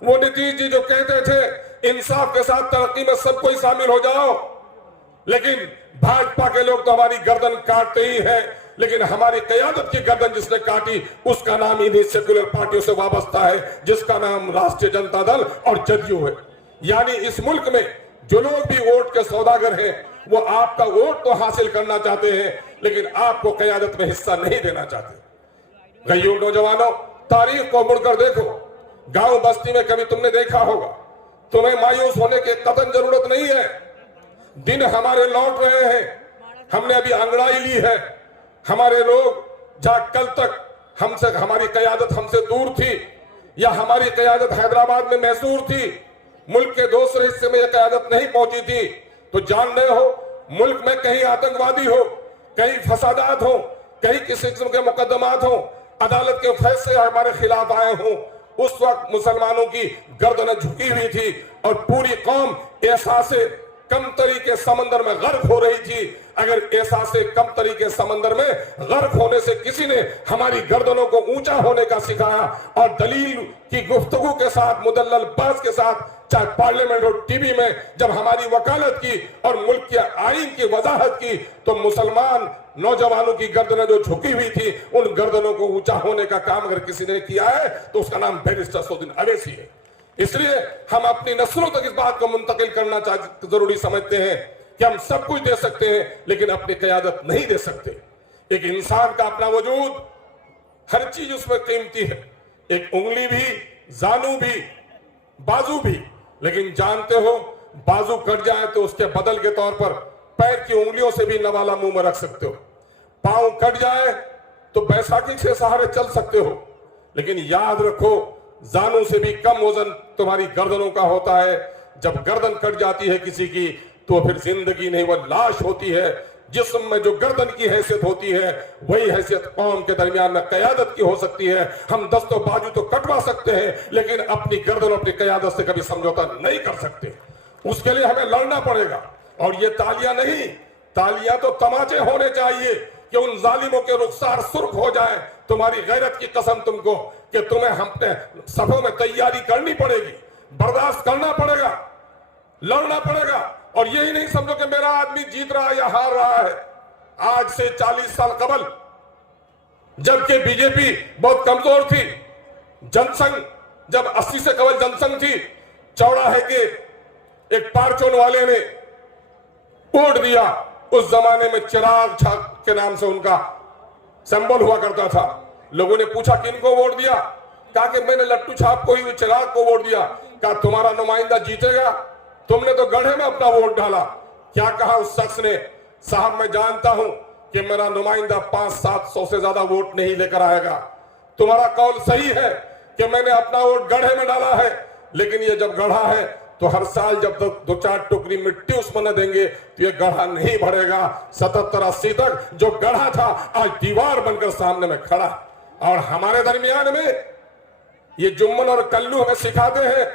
वो नीतीश जी जो कहते थे इंसाफ के साथ तरक्की में सब कोई शामिल हो जाओ, लेकिन भाजपा के लोग तो हमारी गर्दन काटते ही हैं, लेकिन हमारी क़यादत की गर्दन जिसने काटी उसका नाम इन्हीं सेक्युलर पार्टियों से वाबस्ता है, जिसका नाम राष्ट्रीय जनता दल और जदयू है। यानी इस मुल्क में जो लोग भी वोट के सौदागर हैं वो आपका वोट तो हासिल करना चाहते हैं लेकिन आपको क़यादत में हिस्सा नहीं देना चाहते। गईयों नौजवानों, तारीख को मुड़कर देखो, गांव बस्ती में कभी तुमने देखा होगा, तुम्हें मायूस होने की कतई जरूरत नहीं है। दिन हमारे लौट रहे हैं, हमने अभी अंगड़ाई ली है। हमारे लोग जहां कल तक हमसे, हमारी क़यादत हमसे दूर थी या हमारी क़यादत हैदराबाद में मैसूर थी, मुल्क के दूसरे हिस्से में यह क़यादत नहीं पहुंची थी, तो जान रहे हो मुल्क में कहीं आतंकवादी हो, कहीं फसादात हो, कहीं किसी किस्म के मुकदमात हो, अदालत के फैसले हमारे खिलाफ आए हों, उस वक्त मुसलमानों की गर्दनें झुकी हुई थी और पूरी कौम एहसासे कमतरी के समंदर में गर्क हो रही थी। अगर एहसासे कमतरी के समंदर में गर्क होने से किसी ने हमारी गर्दनों को ऊंचा होने का सिखाया और दलील की गुफ्तगू के साथ, मुदल्लल बात के साथ, चाहे पार्लियामेंट और टीवी में जब हमारी वकालत की और मुल्क के आईन की वजाहत की, तो मुसलमान नौजवानों की गर्दनें जो झुकी हुई थी उन गर्दनों को ऊंचा होने का काम अगर किसी ने किया है तो उसका नाम बैरिस्टर असदुद्दीन अवैसी है। इसलिए हम अपनी नस्लों तक इस बात को मुंतकिल करना जरूरी समझते हैं कि हम सब कुछ दे सकते हैं लेकिन अपनी क़यादत नहीं दे सकते। एक इंसान का अपना वजूद, हर चीज उसमें कीमती है, एक उंगली भी, जानू भी, बाजू भी, लेकिन जानते हो बाजू कट जाए तो उसके बदल के तौर पर पैर की उंगलियों से भी नवाला मुंह में रख सकते हो, पांव कट जाए तो बैसाखी के सहारे चल सकते हो, लेकिन याद रखो जानू से भी कम वजन तुम्हारी गर्दनों का होता है। जब गर्दन कट जाती है किसी की तो फिर जिंदगी नहीं, वो लाश होती है। जिस्म में जो गर्दन की हैसियत होती है वही हैसियत कौम के दरमियान में क़यादत की हो सकती है। हम दस्तों बाजू तो कटवा सकते हैं लेकिन अपनी गर्दन, अपनी क़यादत से कभी समझौता नहीं कर सकते। उसके लिए हमें लड़ना पड़ेगा। और ये तालियां नहीं, तालियां तो तमाचे होने चाहिए कि उन जालिमों के रुखसार सुर्ख हो जाए। तुम्हारी गैरत की कसम तुमको कि तुम्हें हमने सफों में तैयारी करनी पड़ेगी, बर्दाश्त करना पड़ेगा, लड़ना पड़ेगा। और यही नहीं समझो कि मेरा आदमी जीत रहा है या हार रहा है। आज से 40 साल कबल जबकि बीजेपी बहुत कमजोर थी, जनसंघ जब 80 से कबल जनसंघ थी, चौराहे के एक पारचोन वाले ने वोट दिया। उस जमाने में चिराग छाप के नाम से उनका सिंबल हुआ करता था। लोगों ने पूछा किनको वोट दिया, कहा कि मैंने लट्टू छाप को ही, चिराग को वोट दिया। कहा तुम्हारा नुमाइंदा जीतेगा, तुमने तो गड्ढे में अपना वोट डाला। क्या कहा उस शख्स ने, साहब मैं जानता हूं कि मेरा नुमाइंदा 500-700 से ज्यादा वोट नहीं लेकर आएगा। तुम्हारा कौल सही है कि मैंने अपना वोट गड्ढे में डाला है, लेकिन ये जब गढ़ा है तो हर साल जब तक 2-4 टुकड़ी मिट्टी उसमें न देंगे तो ये गढ़ा नहीं भरेगा। 77-80 तक जो गढ़ा था आज दीवार बनकर सामने में खड़ा। और हमारे दरमियान में ये जुम्मन और कल्लू हमें सिखाते हैं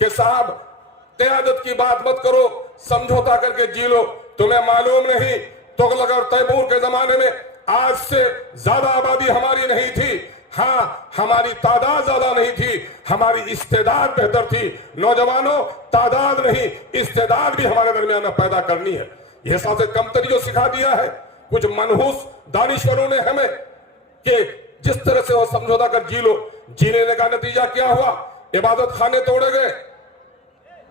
कि साहब क़यादत की बात मत करो, समझौता करके जी लो। तुम्हें मालूम नहीं, तुगलक और तैमूर के जमाने में आज से ज्यादा आबादी हमारी नहीं थी। हाँ, हमारी तादाद ज्यादा नहीं थी, हमारी इस्तेदाद बेहतर थी। नौजवानों, तादाद नहीं इस्तेदाद भी हमारे दरमियान में पैदा करनी है। यह सबसे कमतरी जो सिखा दिया है कुछ मनहूस दानिश्वरों ने हमें कि जिस तरह से वो समझौता कर जी लो। जीने का नतीजा क्या हुआ? इबादत खाने तोड़े गए,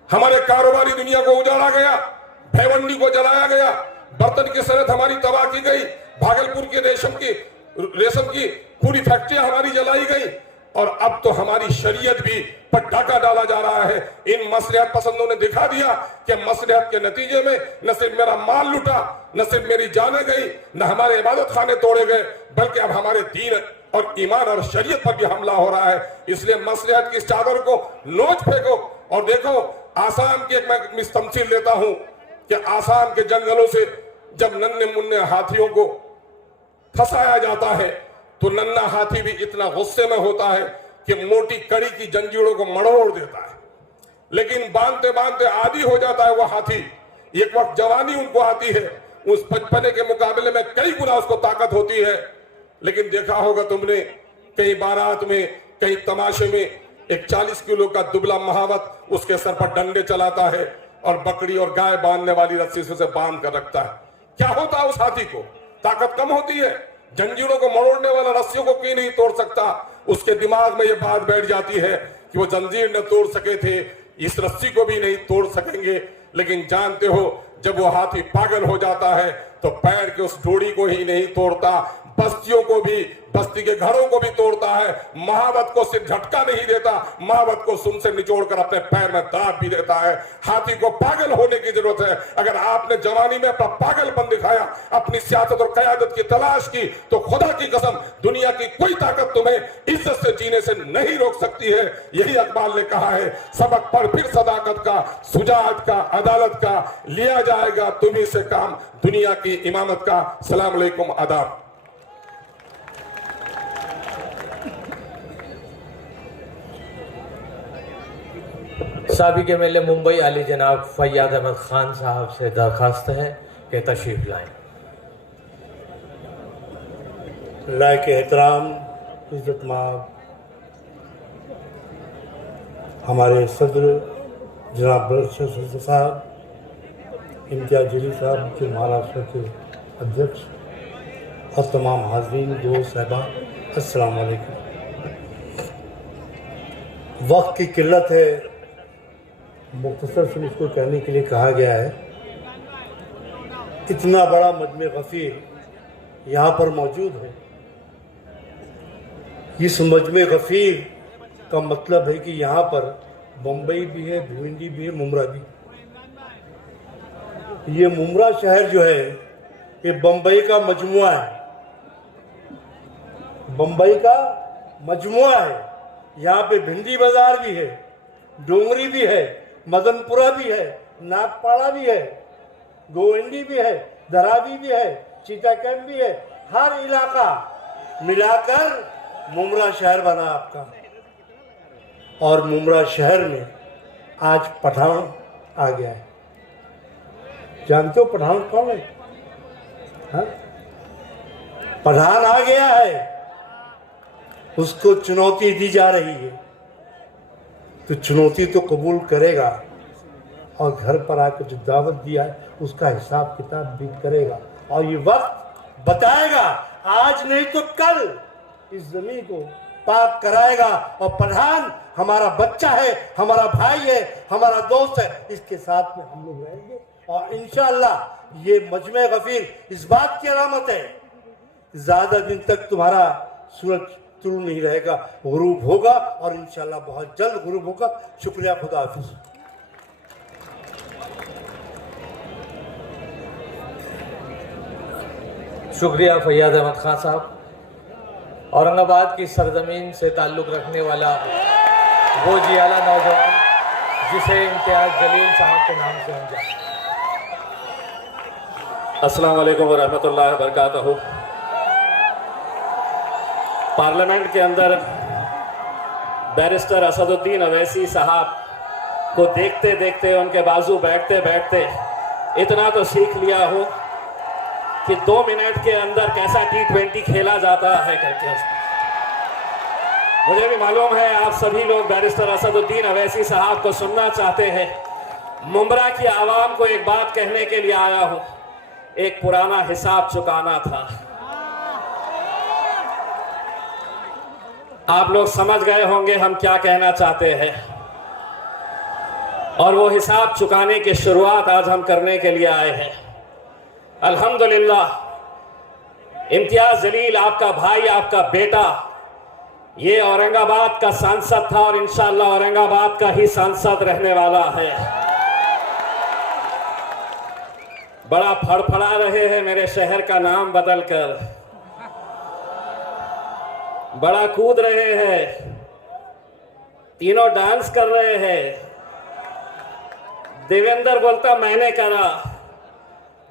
हमारे कारोबारी दुनिया को उजाड़ा गया, भेवंडी को जलाया गया, बर्तन की सनत हमारी तबाह की गई, भागलपुर की रेशम की पूरी फैक्ट्रियां हमारी जलाई गई। और अब तो हमारी शरीयत भी पर डाका डाला जा रहा है। इन मसलिहत पसंदों ने दिखा दिया कि मसलिहत के नतीजे में न सिर्फ मेरा माल लुटा, न सिर्फ मेरी जानें गई, न हमारे इबादत खाने तोड़े गए, बल्कि अब हमारे दीन और ईमान और शरीयत पर भी हमला हो रहा है। इसलिए मसलिहत की इस चादर को नोच फेंको। और देखो, आसाम की एक मैं तमसील लेता हूं कि आसाम के जंगलों से जब नन्हे मुन्ने हाथियों को फंसाया जाता है तो नन्हा हाथी भी इतना गुस्से में होता है कि मोटी कड़ी की जंजीरों को मड़ोड़ देता है, लेकिन बांधते बांधते आदी हो जाता है वो हाथी। एक वक्त जवानी उनको आती है, उस बचपने के मुकाबले में कई गुना उसको ताकत होती है। लेकिन देखा होगा तुमने, कई बारात में, कई तमाशे में एक 40 किलो का दुबला महावत उसके सर पर डंडे चलाता है और बकरी और गाय बांधने वाली रस्सी से उसे बांध कर रखता है। क्या होता है उस हाथी को? ताकत कम होती है। जंजीरों को मरोड़ने वाला रस्सियों को क्यों नहीं तोड़ सकता? उसके दिमाग में यह बात बैठ जाती है कि वो जंजीर न तोड़ सके थे, इस रस्सी को भी नहीं तोड़ सकेंगे। लेकिन जानते हो, जब वो हाथी पागल हो जाता है तो पैर के उस डोरी को ही नहीं तोड़ता, बस्तियों को भी, बस्ती के घरों को भी तोड़ता है। महावत को सिर्फ झटका नहीं देता, महावत को सुन से निचोड़कर अपने पैर में दाब भी देता है। हाथी को पागल होने की जरूरत है। अगर आपने जवानी में अपना पागलपन दिखाया, अपनी सियासत और कयादत की तलाश की, तो खुदा की कसम दुनिया की कोई ताकत तुम्हें इज्जत से जीने से नहीं रोक सकती है। यही इकबाल ने कहा है, सबक पर फिर सदाकत का, सुजात का, अदालत का, लिया जाएगा तुम्ही से काम, दुनिया की इमामत का। सलाम अलैकुम, आदाब। साबिक एमएलए मुंबई अली जनाब फैयाद अहमद खान साहब से दरखास्त है कि तशरीफ लाएं। लायक एहतराम इज्जतमाब हमारे सदर जनाब बरकत साहब, इम्तियाज जलील साहब के महाराष्ट्र के अध्यक्ष और तमाम हाज़रीन दोस्त साहबा, अस्सलाम वालेकुम। वक्त की किल्लत है, मुख्तसर से इसको कहने के लिए कहा गया है। इतना बड़ा मजमे गफ़ीर यहाँ पर मौजूद है। इस मजमे गफ़ीर का मतलब है कि यहाँ पर बम्बई भी है, भिवंडी भी है, मुमरा भी। ये मुमरा शहर जो है ये बम्बई का मजमुआ है, बम्बई का मजमुआ है। यहाँ पे भिंडी बाजार भी है, डोंगरी भी है, मदनपुरा भी है, नागपाड़ा भी है, गोविंदी भी है, धरावी भी है, चीता कैंप भी है। हर इलाका मिलाकर मुमरा शहर बना आपका। और मुमरा शहर में आज पठान आ गया है। जानते हो पठान कौन है? हाँ? पठान आ गया है, उसको चुनौती दी जा रही है, तो चुनौती तो कबूल करेगा और घर पर आकर जो दावत दिया है उसका हिसाब किताब भी करेगा। और ये वक्त बताएगा, आज नहीं तो कल इस जमीन को पाक कराएगा। और पठान हमारा बच्चा है, हमारा भाई है, हमारा दोस्त है, इसके साथ में हम लोग रहेंगे। और इंशाअल्लाह ये मजमे गफीर इस बात की अलामत है, ज्यादा दिन तक तुम्हारा सूरज तुलू नहीं रहेगा, गुरूब होगा और इंशाअल्लाह बहुत जल्द गुरूब होगा। शुक्रिया, खुदा हाफिज। शुक्रिया फैयाद अहमद खान साहब। औरंगाबाद की सरजमीन से ताल्लुक़ रखने वाला वो जियाला नौजवान जिसे इम्तियाज जलील साहब के नाम से हम जानते हैं। अस्सलाम वालेकुम व रहमतुल्लाहि व बरकातहू। पार्लियामेंट के अंदर बैरिस्टर असदुद्दीन अवैसी साहब को देखते देखते, उनके बाजू बैठते बैठते इतना तो सीख लिया हो कि 2 मिनट के अंदर कैसा T20 खेला जाता है करके। मुझे भी मालूम है आप सभी लोग बैरिस्टर असदुद्दीन अवैसी साहब को सुनना चाहते हैं। मुमरा की आवाम को एक बात कहने के लिए आया हूं, एक पुराना हिसाब चुकाना था। आप लोग समझ गए होंगे हम क्या कहना चाहते हैं, और वो हिसाब चुकाने की शुरुआत आज हम करने के लिए आए हैं। अल्हम्दुलिल्लाह, इम्तियाज जलील आपका भाई, आपका बेटा ये औरंगाबाद का सांसद था और इंशाअल्लाह औरंगाबाद का ही सांसद रहने वाला है। बड़ा फड़फड़ा रहे हैं मेरे शहर का नाम बदलकर, बड़ा कूद रहे हैं, तीनों डांस कर रहे हैं। देवेंद्र बोलता मैंने करा,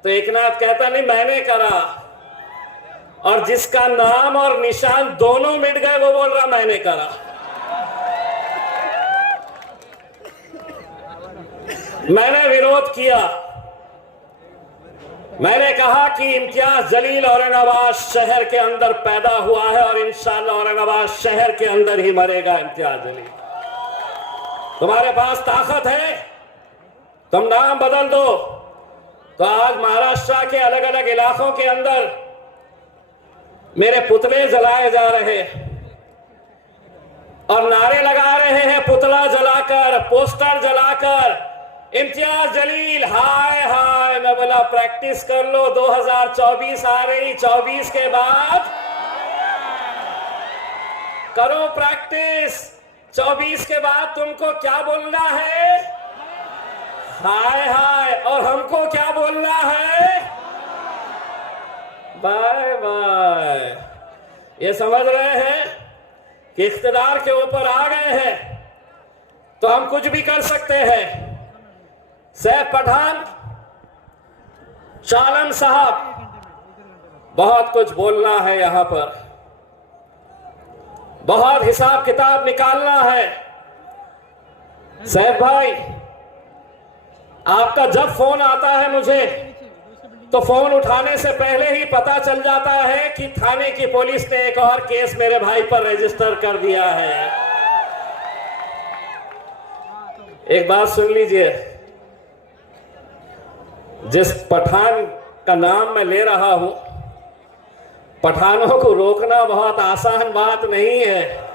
तो एकनाथ कहता नहीं मैंने करा, और जिसका नाम और निशान दोनों मिट गए वो बोल रहा मैंने करा। मैंने विरोध किया, मैंने कहा कि इम्तियाज जलील औरंगाबाद शहर के अंदर पैदा हुआ है और इंशाअल्लाह औरंगाबाद शहर के अंदर ही मरेगा इम्तियाज जलील। तुम्हारे पास ताकत है, तुम नाम बदल दो। तो आज महाराष्ट्र के अलग अलग इलाकों के अंदर मेरे पुतले जलाए जा रहे हैं और नारे लगा रहे हैं, पुतला जलाकर, पोस्टर जलाकर, इम्तियाज जलील हाय हाय। मैं बोला प्रैक्टिस कर लो, 2024 आ रही, 24 के बाद करो प्रैक्टिस। 24 के बाद तुमको क्या बोलना है? हाय हाय। और हमको क्या बोलना है? Bye bye. ये समझ रहे हैं कि इख्तिदार के ऊपर आ गए हैं तो हम कुछ भी कर सकते हैं। सैफ पठान, चालन साहब, बहुत कुछ बोलना है यहां पर, बहुत हिसाब किताब निकालना है। सैफ भाई, आपका जब फोन आता है मुझे तो फोन उठाने से पहले ही पता चल जाता है कि थाने की पुलिस ने एक और केस मेरे भाई पर रजिस्टर कर दिया है। एक बात सुन लीजिए, जिस पठान का नाम मैं ले रहा हूं, पठानों को रोकना बहुत आसान बात नहीं है।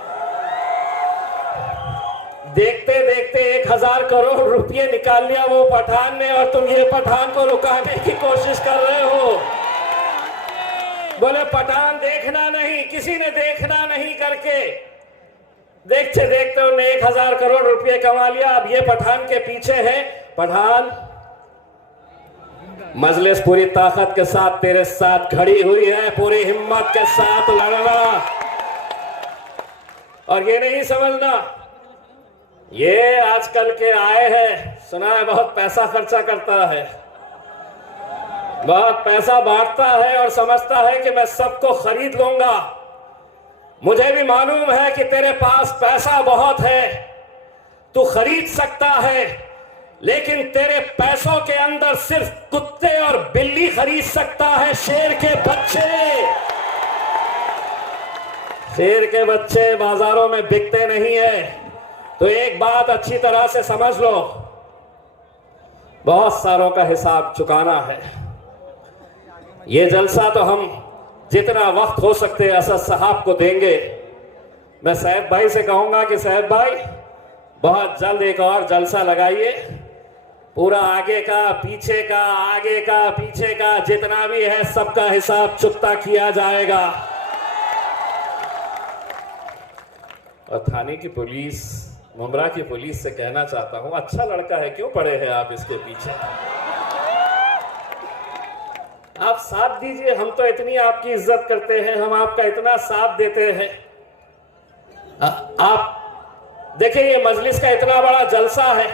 देखते देखते 1000 करोड़ रुपए निकाल लिया वो पठान ने, और तुम ये पठान को रुकाने की कोशिश कर रहे हो। बोले पठान देखना नहीं, किसी ने देखना नहीं करके देखते देखते उन्हें 1000 करोड़ रुपए कमा लिया। अब ये पठान के पीछे है। पठान, मजलिस पूरी ताकत के साथ तेरे साथ खड़ी हुई है, पूरी हिम्मत के साथ लड़ना। और ये नहीं समझना ये आजकल के आए हैं, सुना है बहुत पैसा खर्चा करता है, बहुत पैसा बांटता है और समझता है कि मैं सबको खरीद लूंगा। मुझे भी मालूम है कि तेरे पास पैसा बहुत है, तू खरीद सकता है, लेकिन तेरे पैसों के अंदर सिर्फ कुत्ते और बिल्ली खरीद सकता है, शेर के बच्चे। शेर के बच्चे बाजारों में बिकते नहीं है। तो एक बात अच्छी तरह से समझ लो, बहुत सारों का हिसाब चुकाना है। ये जलसा तो हम जितना वक्त हो सकते असद साहब को देंगे। मैं सैफ भाई से कहूंगा कि सैफ भाई बहुत जल्द एक और जलसा लगाइए। पूरा आगे का पीछे का, आगे का पीछे का जितना भी है सबका हिसाब चुकता किया जाएगा। और थाने की पुलिस, मुमरा की पुलिस से कहना चाहता हूं, अच्छा लड़का है, क्यों पड़े हैं आप इसके पीछे? आप साथ दीजिए, हम तो इतनी आपकी इज्जत करते हैं, हम आपका इतना साथ देते हैं। आप देखिए ये मजलिस का इतना बड़ा जलसा है,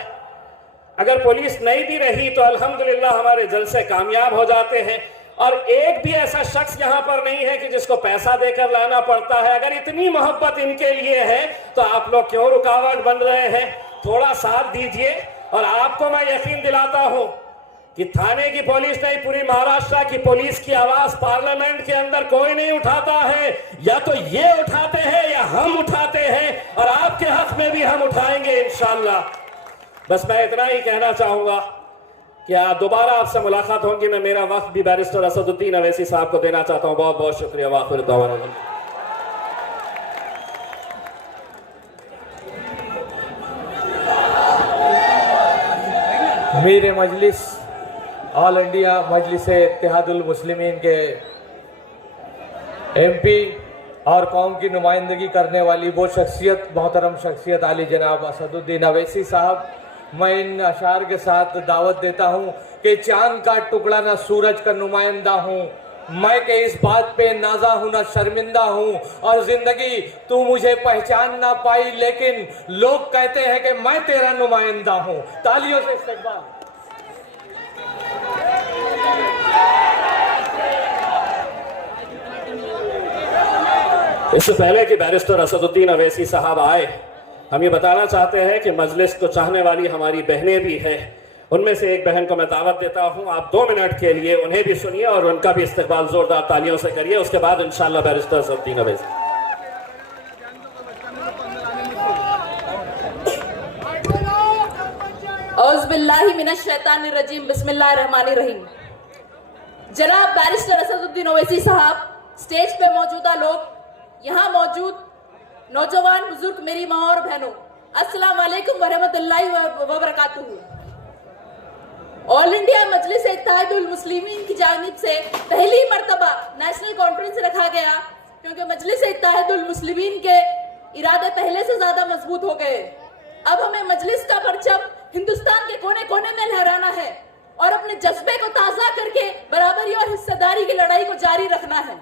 अगर पुलिस नहीं भी रही तो अल्हम्दुलिल्लाह हमारे जलसे कामयाब हो जाते हैं। और एक भी ऐसा शख्स यहां पर नहीं है कि जिसको पैसा देकर लाना पड़ता है। अगर इतनी मोहब्बत इनके लिए है तो आप लोग क्यों रुकावट बन रहे हैं? थोड़ा साथ दीजिए। और आपको मैं यकीन दिलाता हूं कि थाने की पुलिस नहीं, पूरी महाराष्ट्र की पुलिस की आवाज पार्लियामेंट के अंदर कोई नहीं उठाता है। या तो ये उठाते हैं या हम उठाते हैं, और आपके हक में भी हम उठाएंगे इंशाअल्लाह। बस मैं इतना ही कहना चाहूंगा कि दोबारा आपसे मुलाकात होगी। मैं मेरा वक्त भी बैरिस्टर असदुद्दीन अवैसी साहब को देना चाहता हूं। बहुत बहुत शुक्रिया। वाखिर दावाना। मीर मजलिस ऑल इंडिया मजलिस इत्तेहादुल मुस्लिमीन के एमपी और कौम की नुमाइंदगी करने वाली वो शख्सियत, मोहतरम शख्सियत आली जनाब असदुद्दीन अवैसी साहब, मैं इन अशार के साथ दावत देता हूं कि चांद का टुकड़ा ना सूरज का नुमाइंदा हूं मैं, के इस बात पे नाजा हूं ना शर्मिंदा हूं, और जिंदगी तू मुझे पहचान ना पाई लेकिन लोग कहते हैं कि मैं तेरा नुमाइंदा हूं। तालियों से इस्तकबाल। इससे पहले कि बैरिस्टर असदुद्दीन अवैसी साहब आए, हम ये बताना चाहते हैं कि मजलिस को चाहने वाली हमारी बहनें भी हैं। उनमें से एक बहन को मैं दावत देता हूं, आप 2 मिनट के लिए उन्हें भी सुनिए और उनका भी इस्तकबाल जोरदार तालियों से करिए। उसके बाद इंशाअल्लाह बैरिस्टर असदुद्दीन अवैसी। औज़ुबिल्लाहि मिनश्शैतानिर्रजीम, बिस्मिल्लाहिर्रहमानिर्रहीम। जनाब बैरिस्टर असदुद्दीन ओवैसी साहब, स्टेज पे मौजूदा लोग, यहाँ मौजूद नौजवान बुजुर्ग, मेरी माँ और बहनों, अस्सलाम वालेकुम वरहमतुल्लाहि वबरकातुहू। ऑल इंडिया मजलिस इत्तेहादुल मुस्लिमीन की जानिब से पहली मर्तबा नेशनल कॉन्फ्रेंस रखा गया, क्योंकि मजलिस इत्तेहादुल मुस्लिमीन के इरादे पहले से ज्यादा मजबूत हो गए। अब हमें मजलिस का परचम हिंदुस्तान के कोने कोने में लहराना है और अपने जज्बे को ताजा करके बराबरी और हिस्सेदारी की लड़ाई को जारी रखना है।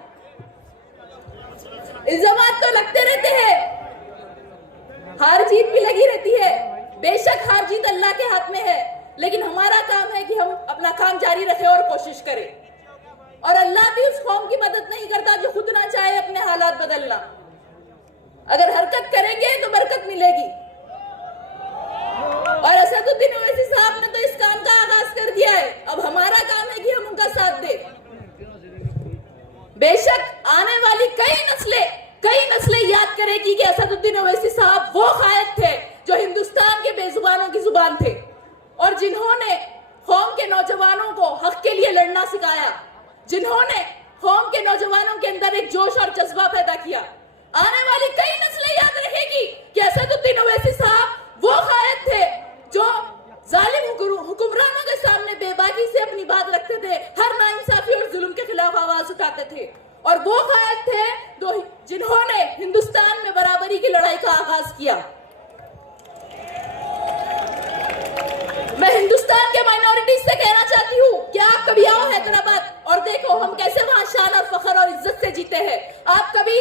इल्जामात तो लगते रहते हैं, हार जीत भी लगी रहती है, बेशक हार जीत अल्लाह के हाथ में है, लेकिन हमारा काम है कि हम अपना काम जारी रखें और कोशिश करें। और अल्लाह भी उस कौम की मदद नहीं करता जो खुद ना चाहे अपने हालात बदलना। अगर हरकत करेंगे तो बरकत मिलेगी। और असदुद्दीन ओवैसी साहब ने तो इस काम का आगाज कर दिया है, अब हमारा काम है कि हम उनका साथ दें। बेशक आने वाली कई नस्लें याद करेगी कि असदुद्दीन ओवैसी साहब वो कायद थे जो हिंदुस्तान के बेजुबानों की जुबान थे और जिन्होंने कौम के नौजवानों को हक के लिए लड़ना सिखाया, जिन्होंने कौम के नौजवानों के अंदर एक जोश और जज्बा पैदा किया। आने वाली कई नस्लें याद रखेगी कि असदुद्दीन ओवैसी साहब वो कायद थे जो जालिम हुक्मरानों के सामने बेबाकी से अपनी बात रखते थे, हर नाइंसाफी और जुल्म के खिलाफ आवाज उठाते थे, और वो कायद थे जिन्होंने हिंदुस्तान में बराबरी की लड़ाई का आगाज किया। मैं हिंदुस्तान के माइनॉरिटीज से कहना चाहती हूँ कि आप कभी आओ हैदराबाद और देखो हम कैसे वहां शान और फख्र और इज्जत से जीते हैं। आप कभी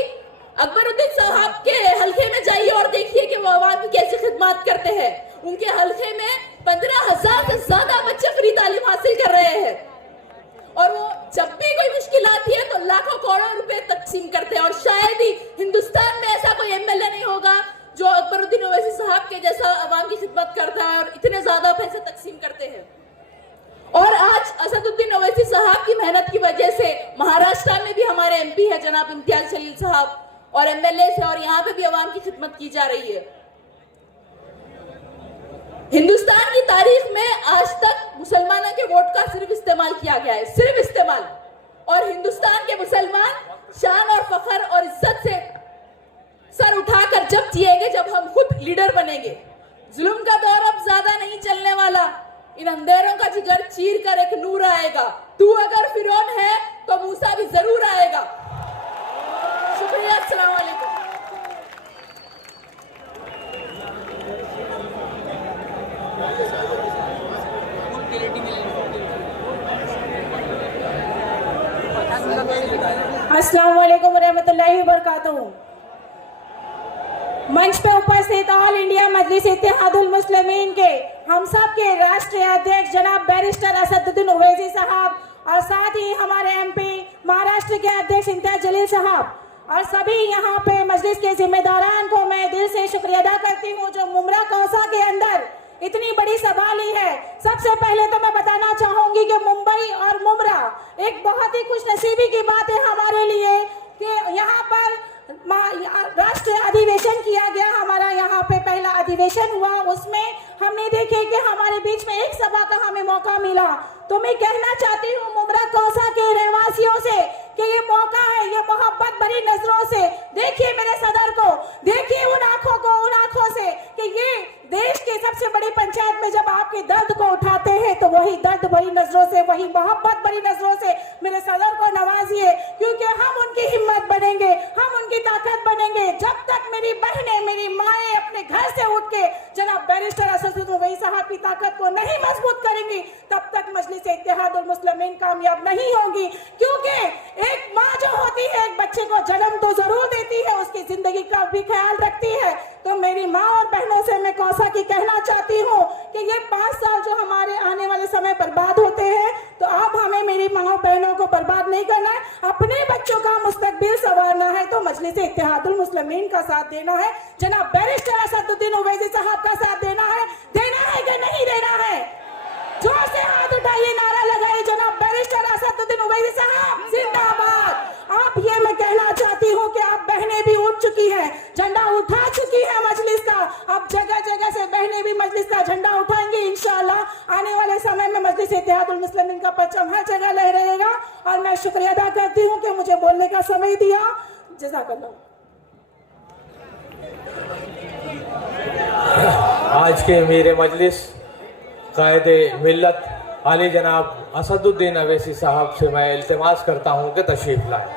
अकबरुद्दीन साहब के हल्के में जाइए और देखिए कि वो आवाम की कैसी खिदमत करते हैं। उनके हल्के में 15,000 से ज्यादा बच्चे फ्री तालीम हासिल कर रहे हैं, और वो जब भी कोई मुश्किल आती है तो लाखों करोड़ों रुपए तकसीम करते हैं। और शायद ही हिंदुस्तान में ऐसा कोई एमएलए नहीं होगा जो अकबरुद्दीन ओवैसी साहब के जैसा आवाम की खिदमत करता है और इतने ज्यादा पैसे तकसीम करते हैं। और आज असदुद्दीन ओवैसी साहब की मेहनत की वजह से महाराष्ट्र में भी हमारे एमपी है जनाब इम्तियाज जलील साहब, और एमएलए से, और यहाँ पे भी आवाम की खिदमत की जा रही है। हिंदुस्तान की तारीख में आज तक मुसलमानों के वोट का सिर्फ इस्तेमाल किया गया है, सिर्फ इस्तेमाल। और हिंदुस्तान के मुसलमान शान और फख्र और इज्जत से सर उठाकर जब जिएंगे जब हम खुद लीडर बनेंगे। जुल्म का दौर अब ज्यादा नहीं चलने वाला, इन अंधेरों का जिगर चीर कर एक नूर आएगा। तू अगर फिरौन है तो मूसा भी जरूर आएगा। शुक्रिया, अस्सलाम वालेकुम। अस्सलाम वालेकुम रहमतुल्लाहि वबरकातुहू। मंच पे उपस्थित ऑल इंडिया मजलिस इत्तेहादुल मुस्लिमीन के हम सब के राष्ट्रीय अध्यक्ष जनाब बैरिस्टर असदुद्दीन ओवैसी साहब, और साथ ही हमारे एमपी महाराष्ट्र के अध्यक्ष इम्तियाज जलील साहब, और सभी यहाँ पे मजलिस के जिम्मेदारान को मैं दिल से शुक्रिया अदा करती हूँ जो मुमरा कौसा के अंदर इतनी बड़ी सभा ली है। सबसे पहले तो मैं बताना चाहूंगी कि मुंबई और मुमरा एक बहुत ही खुशनसीबी की बात है हमारे लिए कि यहाँ पर राष्ट्रीय अधिवेशन किया गया। हमारा यहाँ पे पहला अधिवेशन हुआ, उसमें हमने देखे कि हमारे बीच में एक सभा का हमें मौका मिला। तो मैं कहना चाहती हूँ मुमरा कौसा के रहवासियों से कि ये मौका है, ये मोहब्बत भरी नजरों से देखिए मेरे सदर को, देखिए उन आंखों को, उन आंखों से कि ये देश की सबसे बड़ी पंचायत में जब आपके दर्द को उठाते हैं तो वही दर्द भरी नजरों से, वही मोहब्बत भरी नजरों से मेरे सदर को नवाजिए, क्योंकि हम उनकी हिम्मत बनेंगे, हम उनकी करेंगे। जब तक मेरी बहनें, मेरी माएँ अपने घर से उठ के जनाब बैरिस्टर असदुद्दीन ओवैसी साहब की ताकत को नहीं मजबूत करेंगी, तब तक मजलिस इत्तेहादुल मुस्लिमीन कामयाब नहीं होगी। क्योंकि एक माँ जो होती है एक बच्चे को जन्म तो जरूर देती है, उसकी जिंदगी का भी ख्याल रखती है। तो मेरी माँ और बहनों से मैं कौसा की कहना चाहती हूँ कि ये 5 साल जो हमारे आने वाले समय बर्बाद होते हैं, तो अब हमें मेरी माँ बहनों को बर्बाद नहीं करना है, अपने बच्चों का मुस्तकबिल संवारना है। तो मजलिस इत्तेहादुल मुस्लिमीन का साथ देना है, जनाब बैरिस्टर असदुद्दीन ओवैसी साहब का साथ देना है कि नहीं देना है? जोर से हाथ उठाइए, नारा लगाइए, जनाब बैरिस्टर असदुद्दीन ओवैसी साहब जिंदाबाद। आप ये मैं कहना चाहती हूँ कि आप बहनें भी उठ चुकी हैं, झंडा उठा चुकी है मजलिस का। अब जगह जगह से बहनें भी मजलिस का झंडा उठाएंगी इंशाअल्लाह। आने वाले समय में मजलिस इत्तेहादुल मुस्लिमीन का परचम हर जगह लहराएगा। और मैं शुक्रिया अदा करती हूँ कि मुझे बोलने का समय दिया। जज़ाकल्लाह। आज के मेरे मजलिस कायदे मिल्लत अली जनाब असदुद्दीन ओवैसी साहब से मैं इल्तिमास करता हूं कि तशरीफ लाएं।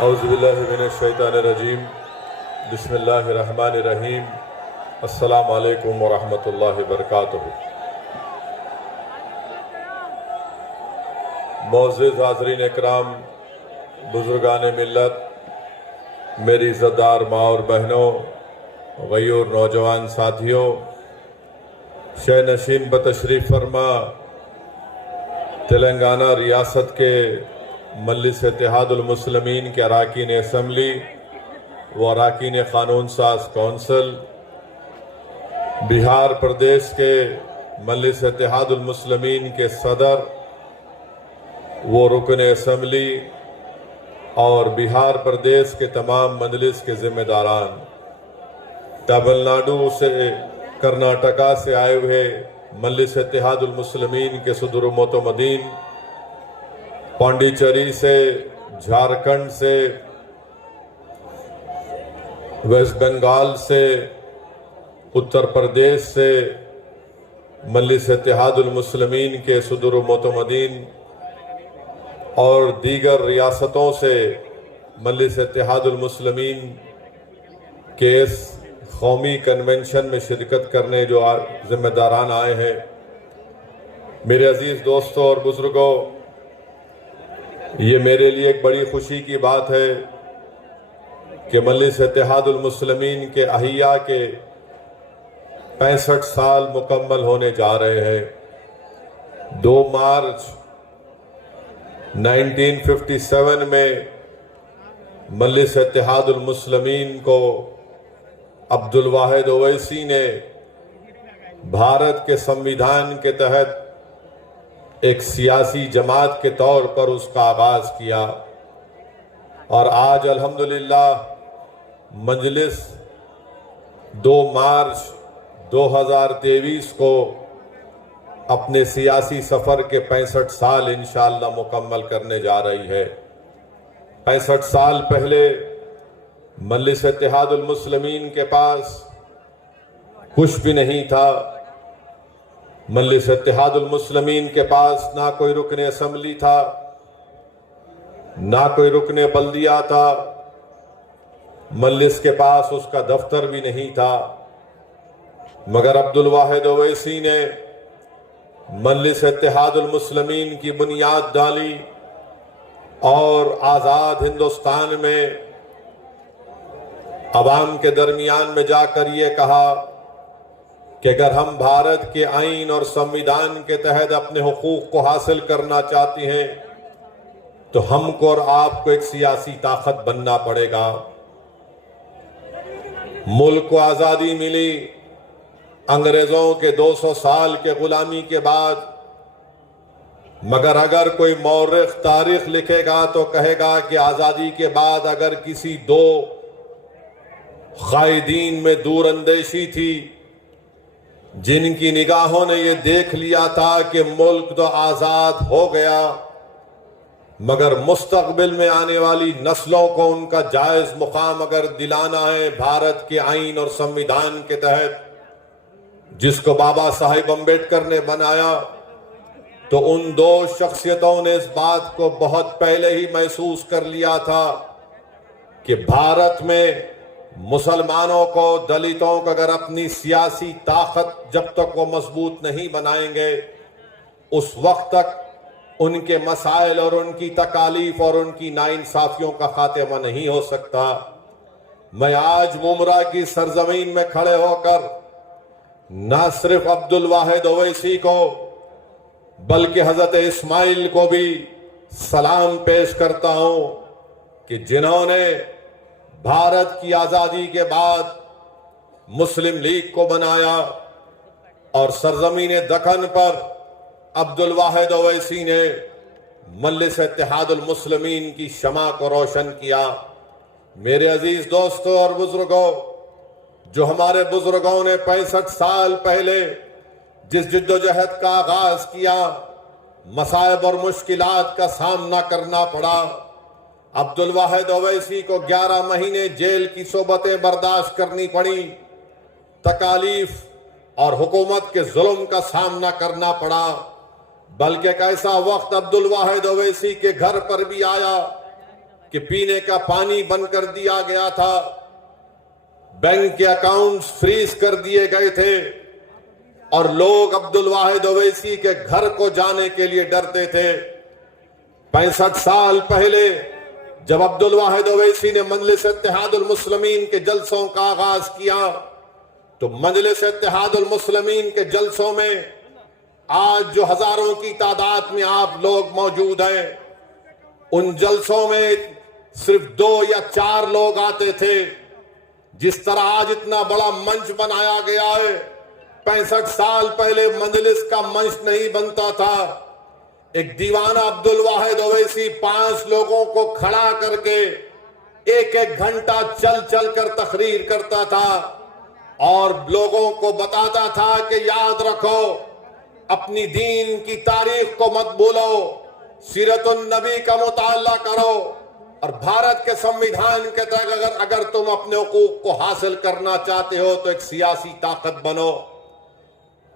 औज़ुबिल्लाहिमिनश्शैतानिर्रजीम बिस्मिल्लाहिर्रहमानिर्रहीम अस्सलामु अलैकुम वरहमतुल्लाहि वबरकातुहू। मोअज़्ज़िज़ हाज़रीन इकराम, बुज़ुर्गान मिल्लत, मेरी इज़्ज़तदार माँ और बहनों, गयूर नौजवान साथियों, शहनशीन बतशरीफ़ फरमा तेलंगाना रियासत के मजलिस इत्तेहादुल मुस्लिमीन के अरकान असम्बली व अरकान क़ानून साज कौंसिल, बिहार प्रदेश के मजलिस इत्तेहादुल मुस्लिमीन के सदर व रुकन असम्बली और बिहार प्रदेश के तमाम मजलिस के ज़िम्मेदारान, तमिलनाडु से कर्नाटका से आए हुए मजलिस इत्तेहादुल मुस्लिमीन के सदर मोतमदीन, पांडिचेरी से, झारखंड से, वेस्ट बंगाल से, उत्तर प्रदेश से मजलिस इत्तेहादुल मुस्लिमीन के सदर मोतमदीन और दीगर रियासतों से मजलिस इत्तेहादुल मुस्लिमीन के इस कौमी कन्वेंशन में शिरकत करने जो जिम्मेदारान आए हैं, मेरे अजीज़ दोस्तों और बुजुर्गों, ये मेरे लिए एक बड़ी खुशी की बात है कि मजलिस इत्तेहादुल मुस्लिमीन के अहिया के 65 साल मुकम्मल होने जा रहे हैं। 2 मार्च 1957 में मजलिस इत्तेहादुल मुस्लिमीन को अब्दुल वाहिद ओवैसी ने भारत के संविधान के तहत एक सियासी जमात के तौर पर उसका आगाज़ किया और आज अल्हम्दुलिल्लाह मजलिस 2 मार्च 2023 को अपने सियासी सफ़र के 65 साल इंशाअल्लाह मुकम्मल करने जा रही है। 65 साल पहले मजलिस इत्तेहादुल मुस्लिमीन के पास कुछ भी नहीं था। मजलिस इत्तेहादुल मुस्लिमीन के पास ना कोई रुकन असम्बली था, ना कोई रुकन बल्दिया था, मजलिस के पास उसका दफ्तर भी नहीं था। मगर अब्दुल वाहिद ओवैसी ने मजलिस इत्तेहादुल मुस्लिमीन की बुनियाद डाली और आज़ाद हिंदुस्तान में अवाम के दरमियान में जाकर ये कहा कि अगर हम भारत के आईन और संविधान के तहत अपने हुकूक को हासिल करना चाहते हैं तो हमको और आपको एक सियासी ताकत बनना पड़ेगा। मुल्क को आज़ादी मिली अंग्रेज़ों के 200 साल के गुलामी के बाद, मगर अगर कोई मौरिख तारीख लिखेगा तो कहेगा कि आज़ादी के बाद अगर किसी 2 कायदीन में दूरअंदेशी थी, जिनकी निगाहों ने यह देख लिया था कि मुल्क तो आजाद हो गया, मगर मुस्तकबिल में आने वाली नस्लों को उनका जायज मुकाम अगर दिलाना है भारत के आईन और संविधान के तहत जिसको बाबा साहिब अम्बेडकर ने बनाया, तो उन दो शख्सियतों ने इस बात को बहुत पहले ही महसूस कर लिया था कि भारत में मुसलमानों को, दलितों को अगर अपनी सियासी ताकत जब तक वो मजबूत नहीं बनाएंगे, उस वक्त तक उनके मसाइल और उनकी तकालीफ और उनकी नाइंसाफियों का खात्मा नहीं हो सकता। मैं आज मुमरा की सरजमीन में खड़े होकर न सिर्फ अब्दुल वाहिद ओवैसी को बल्कि हजरत इस्माइल को भी सलाम पेश करता हूं कि जिन्होंने भारत की आजादी के बाद मुस्लिम लीग को बनाया और सरजमीन दखन पर अब्दुल वाहिद ओवैसी ने मजलिस इत्तेहादुल मुस्लिमीन की शमा को रोशन किया। मेरे अजीज दोस्तों और बुजुर्गों, जो हमारे बुजुर्गों ने 65 साल पहले जिस जिद्दोजहद का आगाज किया, मसाइब और मुश्किलात का सामना करना पड़ा। अब्दुल वाहिद ओवैसी को 11 महीने जेल की सोबतें बर्दाश्त करनी पड़ी, तकालीफ और हुकूमत के जुल्म का सामना करना पड़ा। बल्कि एक ऐसा वक्त अब्दुल वाहिद ओवैसी के घर पर भी आया कि पीने का पानी बंद कर दिया गया था, बैंक के अकाउंट्स फ्रीज कर दिए गए थे और लोग अब्दुल वाहिद ओवैसी के घर को जाने के लिए डरते थे। 65 साल पहले जब अब्दुल वाहिद ओवैसी ने मजलिस इत्तेहादुल मुस्लिमीन के जलसों का आगाज किया, तो मजलिस इत्तेहादुल मुस्लिमीन के जलसों में आज जो हजारों की तादाद में आप लोग मौजूद हैं, उन जलसों में सिर्फ 2 या 4 लोग आते थे। जिस तरह आज इतना बड़ा मंच बनाया गया है, 65 साल पहले मजलिस का मंच नहीं बनता था। एक दीवाना अब्दुल वाहिद ओवैसी 5 लोगों को खड़ा करके 1-1 घंटा चल चल कर तकरीर करता था और लोगों को बताता था कि याद रखो, अपनी दीन की तारीख को मत भूलो, सीरतुन नबी का मुताला करो और भारत के संविधान के तहत अगर तुम अपने हुकूक को हासिल करना चाहते हो तो एक सियासी ताकत बनो।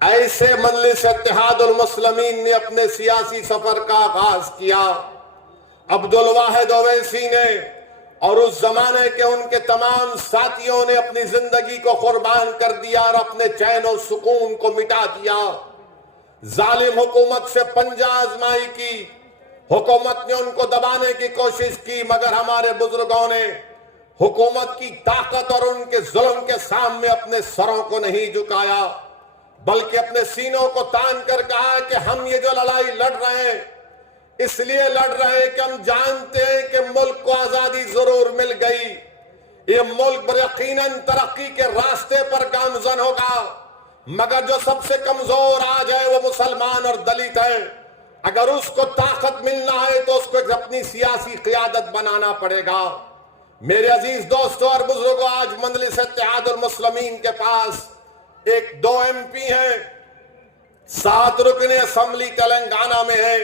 ऐसे मजलिस इत्तेहादुल मुस्लिमीन ने अपने सियासी सफर का आगाज किया। अब्दुल वाहिद ओवैसी ने और उस जमाने के उनके तमाम साथियों ने अपनी जिंदगी को कुर्बान कर दिया और अपने चैन और सुकून को मिटा दिया। जालिम हुकूमत से पंजा आजमाई की, हुकूमत ने उनको दबाने की कोशिश की, मगर हमारे बुजुर्गों ने हुकूमत की ताकत और उनके जुल्म के सामने अपने सरों को नहीं झुकाया, बल्कि अपने सीनों को तान कर कहा कि हम ये जो लड़ाई लड़ रहे हैं इसलिए लड़ रहे हैं कि हम जानते हैं कि मुल्क को आजादी जरूर मिल गई, ये मुल्क यकीनन तरक्की के रास्ते पर गामजन होगा, मगर जो सबसे कमजोर आज है वो मुसलमान और दलित है। अगर उसको ताकत मिलना है तो उसको अपनी सियासी क़ियादत बनाना पड़ेगा। मेरे अजीज दोस्तों और बुजुर्गों, आज मजलिस इत्तेहादुल मुस्लिमीन के पास 2 MP हैं, 7 रुकने असेंबली तेलंगाना में है,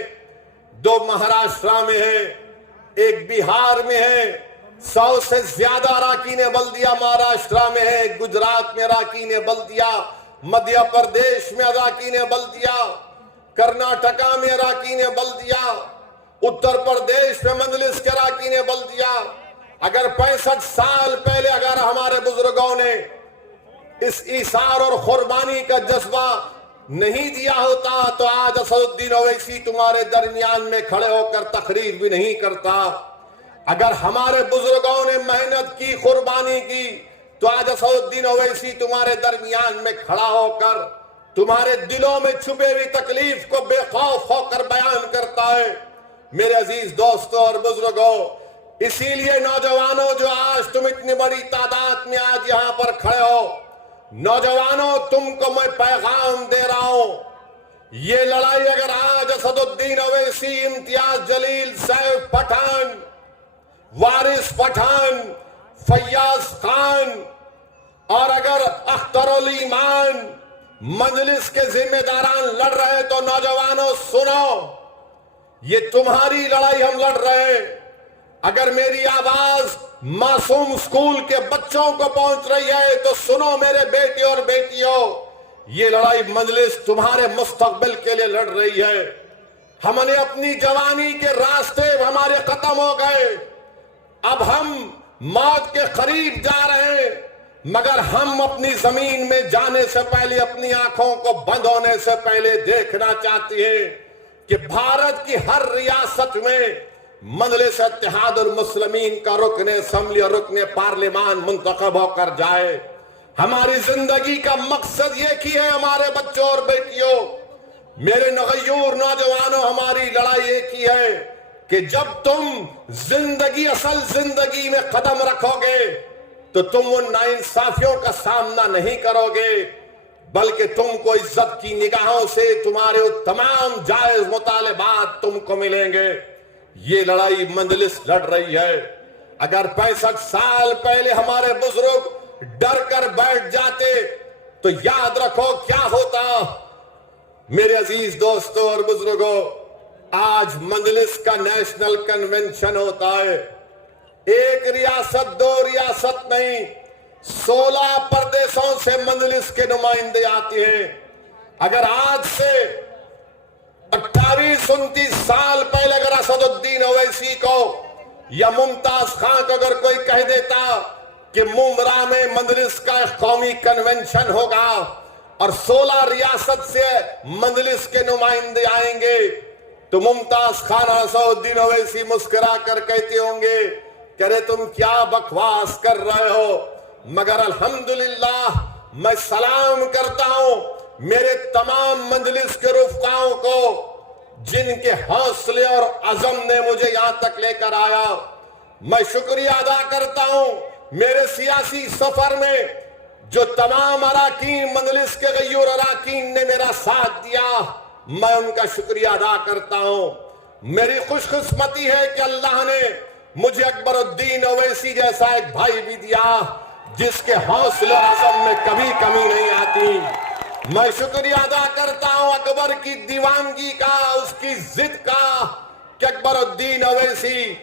2 महाराष्ट्र में है, 1 बिहार में है, 100 से ज्यादा अराकीन बल्दिया महाराष्ट्र में है, गुजरात में अराकीन बल्दिया, मध्य प्रदेश में अराकीन बल्दिया, कर्नाटका में अराकीन बल्दिया, उत्तर प्रदेश में मजलिस के अराकीन बल्दिया। अगर 65 साल पहले अगर हमारे बुजुर्गों ने इस ईसार और कुर्बानी का जज्बा नहीं दिया होता तो आज असदुद्दीन ओवैसी तुम्हारे दरमियान में खड़े होकर तकरीर भी नहीं करता। अगर हमारे बुजुर्गों ने मेहनत की, कुर्बानी की, तो आज असदुद्दीन ओवैसी तुम्हारे दरमियान में खड़ा होकर तुम्हारे दिलों में छुपे हुई तकलीफ को बेखौफ होकर बयान करता है। मेरे अजीज दोस्तों और बुजुर्गों, इसीलिए नौजवानों, जो आज तुम इतनी बड़ी तादाद में आज यहां पर खड़े हो, नौजवानों तुमको मैं पैगाम दे रहा हूं, ये लड़ाई अगर आज असदुद्दीन ओवैसी, इम्तियाज जलील, सैफ पठान, वारिस पठान, फैयाज खान और अगर अख्तरुल ईमान मजलिस के जिम्मेदारान लड़ रहे तो नौजवानों सुनो, ये तुम्हारी लड़ाई हम लड़ रहे हैं। अगर मेरी आवाज मासूम स्कूल के बच्चों को पहुंच रही है तो सुनो मेरे बेटे और बेटियों, ये लड़ाई मजलिस तुम्हारे मुस्तकबिल के लिए लड़ रही है। हमने अपनी जवानी के रास्ते हमारे खत्म हो गए, अब हम मौत के करीब जा रहे हैं, मगर हम अपनी जमीन में जाने से पहले अपनी आंखों को बंद होने से पहले देखना चाहते हैं कि भारत की हर रियासत में मजलिस इत्तेहादुल मुस्लिमीन का रुकन असम्बली और रुकन पार्लिमान मुंतखब होकर जाए। हमारी जिंदगी का मकसद एक ही है हमारे बच्चों और बेटियों, मेरे नगयूर नौजवानों, हमारी लड़ाई एक ही है कि जब तुम जिंदगी असल जिंदगी में कदम रखोगे तो तुम उन नाइंसाफियों का सामना नहीं करोगे, बल्कि तुमको इज्जत की निगाहों से तुम्हारे तमाम जायज मुतालिबात तुमको मिलेंगे। ये लड़ाई मजलिस लड़ रही है। अगर 65 साल पहले हमारे बुजुर्ग डर कर बैठ जाते तो याद रखो क्या होता। मेरे अजीज दोस्तों और बुजुर्गों, आज मजलिस का नेशनल कन्वेंशन होता है। एक रियासत, दो रियासत नहीं, 16 प्रदेशों से मजलिस के नुमाइंदे आते हैं। अगर आज से 28-29 साल पहले अगर असदुद्दीन ओवैसी को या मुमताज खान को अगर कोई कह देता कि मुमरा में मजलिस का कौमी कन्वेंशन होगा और 16 रियासत से मजलिस के नुमाइंदे आएंगे, तो मुमताज खान और असदुद्दीन ओवैसी मुस्कुरा कर कहते होंगे कि अरे तुम क्या बकवास कर रहे हो। मगर अल्हम्दुलिल्लाह मैं सलाम करता हूं मेरे तमाम मजलिस के रुफ़काओं को, जिनके हौसले और अज़म ने मुझे यहां तक लेकर आया। मैं शुक्रिया अदा करता हूं मेरे सियासी सफर में जो तमाम अराकीन मजलिस के गयूर अराकीन ने मेरा साथ दिया, मैं उनका शुक्रिया अदा करता हूं। मेरी खुशकिस्मती है कि अल्लाह ने मुझे अकबरुद्दीन ओवैसी जैसा एक भाई भी दिया जिसके हौसले और अज़म में कभी कमी नहीं आती। मैं शुक्रिया अदा करता हूं अकबर की दीवानगी का, उसकी जिद का कि अकबरुद्दीन ओवैसी,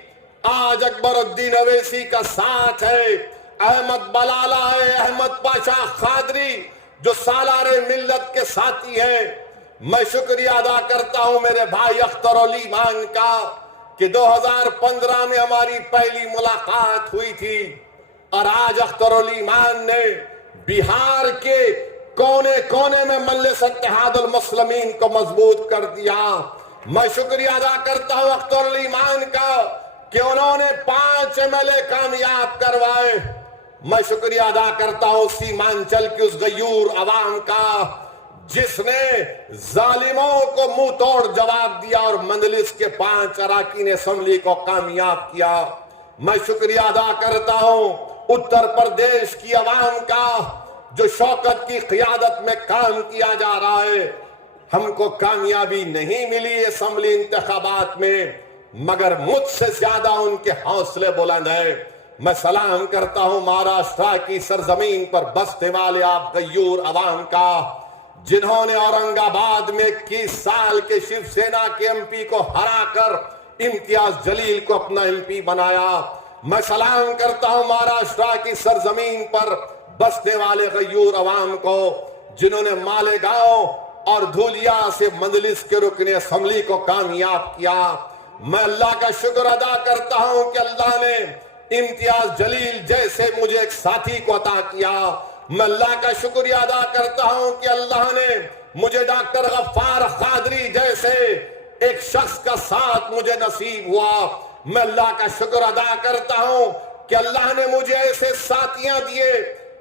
आज अकबरुद्दीन ओवैसी का साथ है, अहमद बलाला है, अहमद पाशा खादरी जो सालारे मिल्लत के साथी हैं। मैं शुक्रिया अदा करता हूं मेरे भाई अख्तर अली मान का कि 2015 में हमारी पहली मुलाकात हुई थी और आज अख्तर अली मान ने बिहार के कोने कोने में मजलिस इत्तेहादुल मुस्लिमीन को मजबूत कर दिया। मैं शुक्रिया अदा करता हूं अख्तर अली मान का कि उन्होंने 5 MLA कामयाब करवाए। मैं शुक्रिया अदा करता हूं सीमांचल की उस गयूर अवाम का जिसने जालिमों को मुंह तोड़ जवाब दिया और मजलिस के 5 अराकीन असम्बली को कामयाब किया। मैं शुक्रिया अदा करता हूं उत्तर प्रदेश की अवाम का जो शौकत की क़ियादत में काम किया जा रहा है। हमको कामयाबी नहीं मिली असम्बली इंतखाबात में, मगर मुझसे ज्यादा उनके हौसले बुलंद है। मैं सलाम करता हूं महाराष्ट्र की सरजमीन पर बसने वाले आप गयूर अवाम का, जिन्होंने औरंगाबाद में 21 साल के शिवसेना के MP को हराकर इम्तियाज जलील को अपना MP बनाया। मैं सलाम करता हूं महाराष्ट्र की सरजमीन पर बसने वाले गयूर अवाम को, जिन्होंने मालेगांव और धूलिया से मजलिस के रुकने असम्बली को कामयाब किया। मैं अल्लाह का शुक्र अदा करता हूं कि अल्लाह ने इम्तियाज जलील जैसे मुझे एक साथी को अता किया। मैं अल्लाह का शुक्रिया अदा करता हूं कि अल्लाह ने मुझे डॉक्टर गफ्फार खादरी जैसे एक शख्स का साथ मुझे नसीब हुआ। मैं अल्लाह का शुक्र अदा करता हूं कि अल्लाह ने मुझे ऐसे साथियां दिए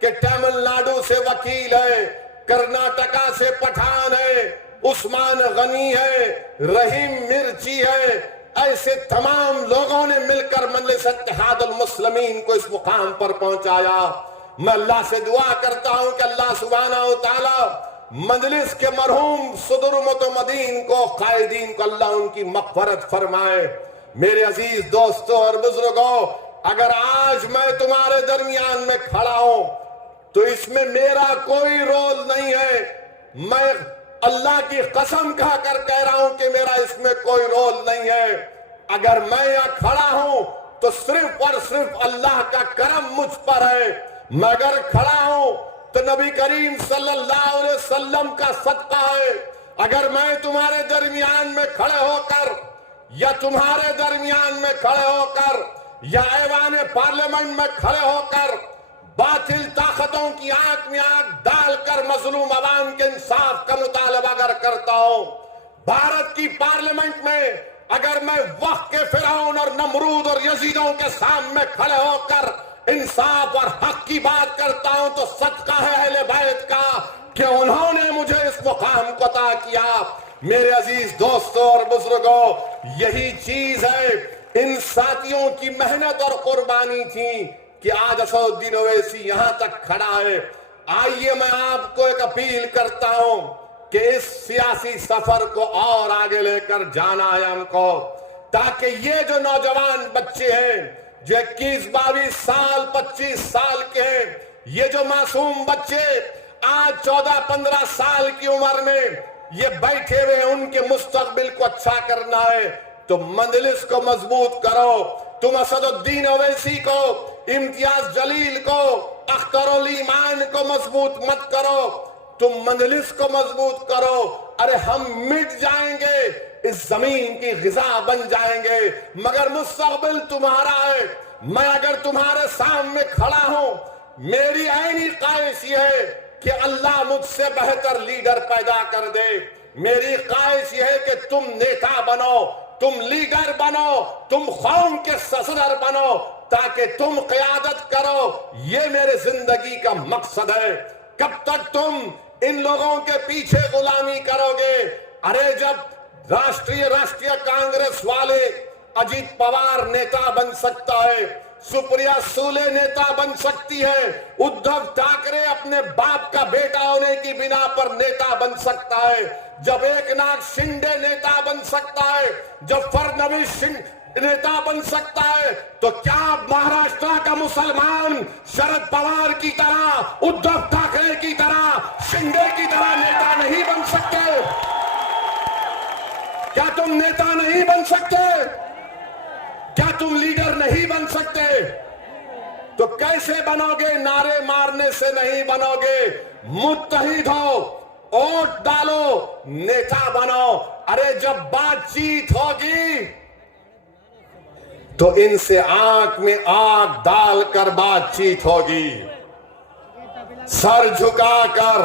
कि तमिलनाडु से वकील है, कर्नाटका से पठान है, उस्मान गनी है, रहीम मिर्ची है। ऐसे तमाम लोगों ने मिलकर मजलिस इत्तेहादुल मुस्लिमीन को इस मुकाम पर पहुंचाया। मैं अल्लाह से दुआ करता हूं कि अल्लाह सुब्हानहू व तआला मजलिस के मरहूम सदर मुतमदीन को, कायदीन को अल्लाह उनकी मग़फ़िरत फरमाए। मेरे अजीज दोस्तों और बुजुर्गों, अगर आज मैं तुम्हारे दरमियान में खड़ा हूं तो इसमें मेरा कोई रोल नहीं है। मैं अल्लाह की कसम खाकर कह रहा हूं कि मेरा इसमें कोई रोल नहीं है। अगर मैं यहां खड़ा हूं तो सिर्फ और सिर्फ अल्लाह का करम मुझ पर है। मैं अगर खड़ा हूं तो नबी करीम सल्लल्लाहु अलैहि वसल्लम का सदका है। अगर मैं तुम्हारे दरमियान में खड़े होकर या तुम्हारे दरमियान में खड़े होकर या ऐवान पार्लियामेंट में खड़े होकर बातिल ताकतों की आंख में आंख डालकर मजलूम अवाम के इंसाफ का मुतालबा अगर करता हूं, भारत की पार्लियामेंट में अगर मैं वक्त के फिरौन और नमरूद और यजीदों के सामने खड़े होकर इंसाफ और हक की बात करता हूं तो सदका है अहले बैत का कि उन्होंने मुझे इस मुकाम को अता किया। मेरे अजीज दोस्तों और बुजुर्गों, यही चीज है, इन साथियों की मेहनत और कुर्बानी थी कि आज असदुद्दीन ओवैसी यहां तक खड़ा है। आइए मैं आपको एक अपील करता हूं कि इस सियासी सफर को और आगे लेकर जाना है हमको, ताकि ये जो नौजवान बच्चे हैं जो 21-22 साल 25 साल के हैं, ये जो मासूम बच्चे आज 14-15 साल की उम्र में ये बैठे हुए, उनके मुस्तकबिल को अच्छा करना है तो मंजलिस को मजबूत करो। तुम असदुद्दीन ओवैसी को, इम्तियाज जलील को, अख्तरुल ईमान को मजबूत मत करो, तुम मंजलिस को मजबूत करो। अरे हम मिट जाएंगे, इस जमीन की गिजा बन जाएंगे, मगर मुस्तकबिल तुम्हारा है। मैं अगर तुम्हारे सामने खड़ा हूं, मेरी ऐनी ख्वाहिश ये है कि अल्लाह मुझसे बेहतर लीडर पैदा कर दे। मेरी ख्वाहिश ये है कि तुम नेता बनो, तुम लीडर बनो, तुम कौम के सदर बनो, ताकि तुम क़यादत करो। ये मेरे जिंदगी का मकसद है। कब तक तुम इन लोगों के पीछे गुलामी करोगे? अरे जब राष्ट्रीय कांग्रेस वाले अजीत पवार नेता बन सकता है, सुप्रिया सूले नेता बन सकती है, उद्धव ठाकरे अपने बाप का बेटा होने की बिना पर नेता बन सकता है, जब एकनाथ शिंदे नेता बन सकता है, जब फडणवीस नेता बन सकता है, तो क्या महाराष्ट्र का मुसलमान शरद पवार की तरह, उद्धव ठाकरे की तरह, शिंदे की तरह नेता नहीं बन सकते? क्या तुम नेता नहीं बन सकते? क्या तुम लीडर नहीं बन सकते? तो कैसे बनोगे? नारे मारने से नहीं बनोगे। मुत्तहिद हो, वोट डालो, नेता बनो। अरे जब बातचीत होगी तो इनसे आंख में आंख डालकर बातचीत होगी, सर झुकाकर,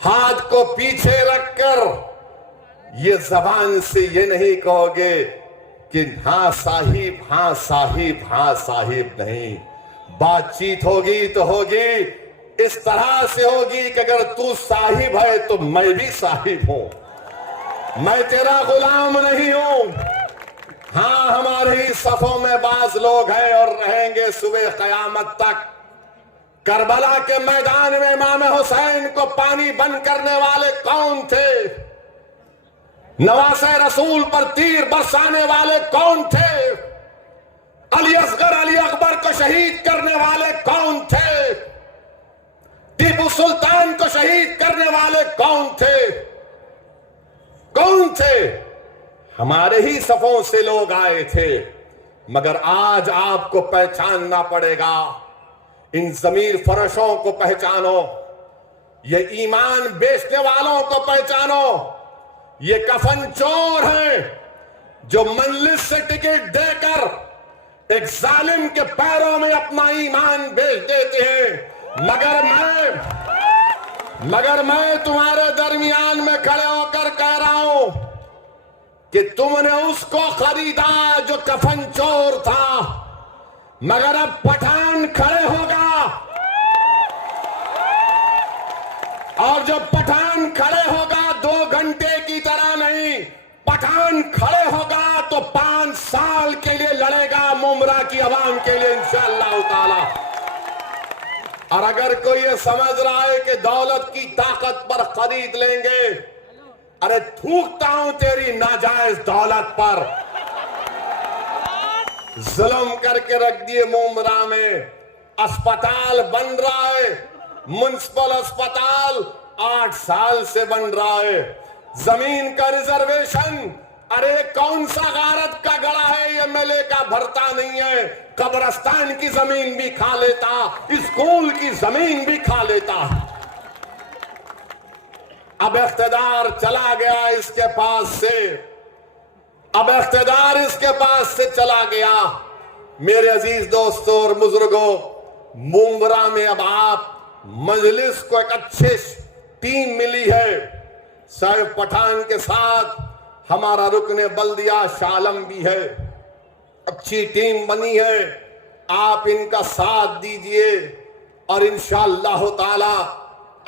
हाथ को पीछे रखकर। ये जबान से ये नहीं कहोगे कि हाँ साहिब, हाँ साहिब, हाँ साहिब, नहीं। बातचीत होगी तो होगी इस तरह से होगी कि अगर तू साहिब है तो मैं भी साहिब हूं, मैं तेरा गुलाम नहीं हूं। हाँ, हमारे ही सफों में बाज लोग हैं और रहेंगे सुबह कयामत तक। करबला के मैदान में इमाम हुसैन को पानी बंद करने वाले कौन थे? नवासे रसूल पर तीर बरसाने वाले कौन थे? अली असगर, अली अकबर को शहीद करने वाले कौन थे? टीपू सुल्तान को शहीद करने वाले कौन थे? कौन थे? हमारे ही सफों से लोग आए थे। मगर आज आपको पहचानना पड़ेगा। इन जमीर फरोशों को पहचानो, ये ईमान बेचने वालों को पहचानो। ये कफन चोर हैं जो मंजिल से टिकट देकर एक जालिम के पैरों में अपना ईमान बेच देते हैं। मगर मैं तुम्हारे दरमियान में खड़े होकर कह रहा हूं कि तुमने उसको खरीदा जो कफन चोर था, मगर अब पठान खड़े होगा, और जब पठान खड़े होगा 2 घंटे की तरह नहीं, पठान खड़े होगा तो 5 साल के लिए लड़ेगा मुमरा की आवाम के लिए इंशाअल्लाह ताला। और अगर कोई ये समझ रहा है कि दौलत की ताकत पर खरीद लेंगे, अरे थूकता हूं तेरी नाजायज दौलत पर। जुल्म करके रख दिए मुमरा में, अस्पताल बन रहा है, म्युनिसिपल अस्पताल, 8 साल से बन रहा है। जमीन का रिजर्वेशन, अरे कौन सा गारत का गड़ा है एमएलए का भरता नहीं है। कब्रस्तान की जमीन भी खा लेता, स्कूल की जमीन भी खा लेता। अब इख्तिदार चला गया इसके पास से, अब इख्तिदार इसके पास से चला गया। मेरे अजीज दोस्तों और बुजुर्गों, मुंब्रा में अब आप मजलिस को एक अच्छी टीम मिली है। साहिब पठान के साथ हमारा रुकने बल्दिया शालम भी है, अच्छी टीम बनी है। आप इनका साथ दीजिए और इंशाअल्लाह ताला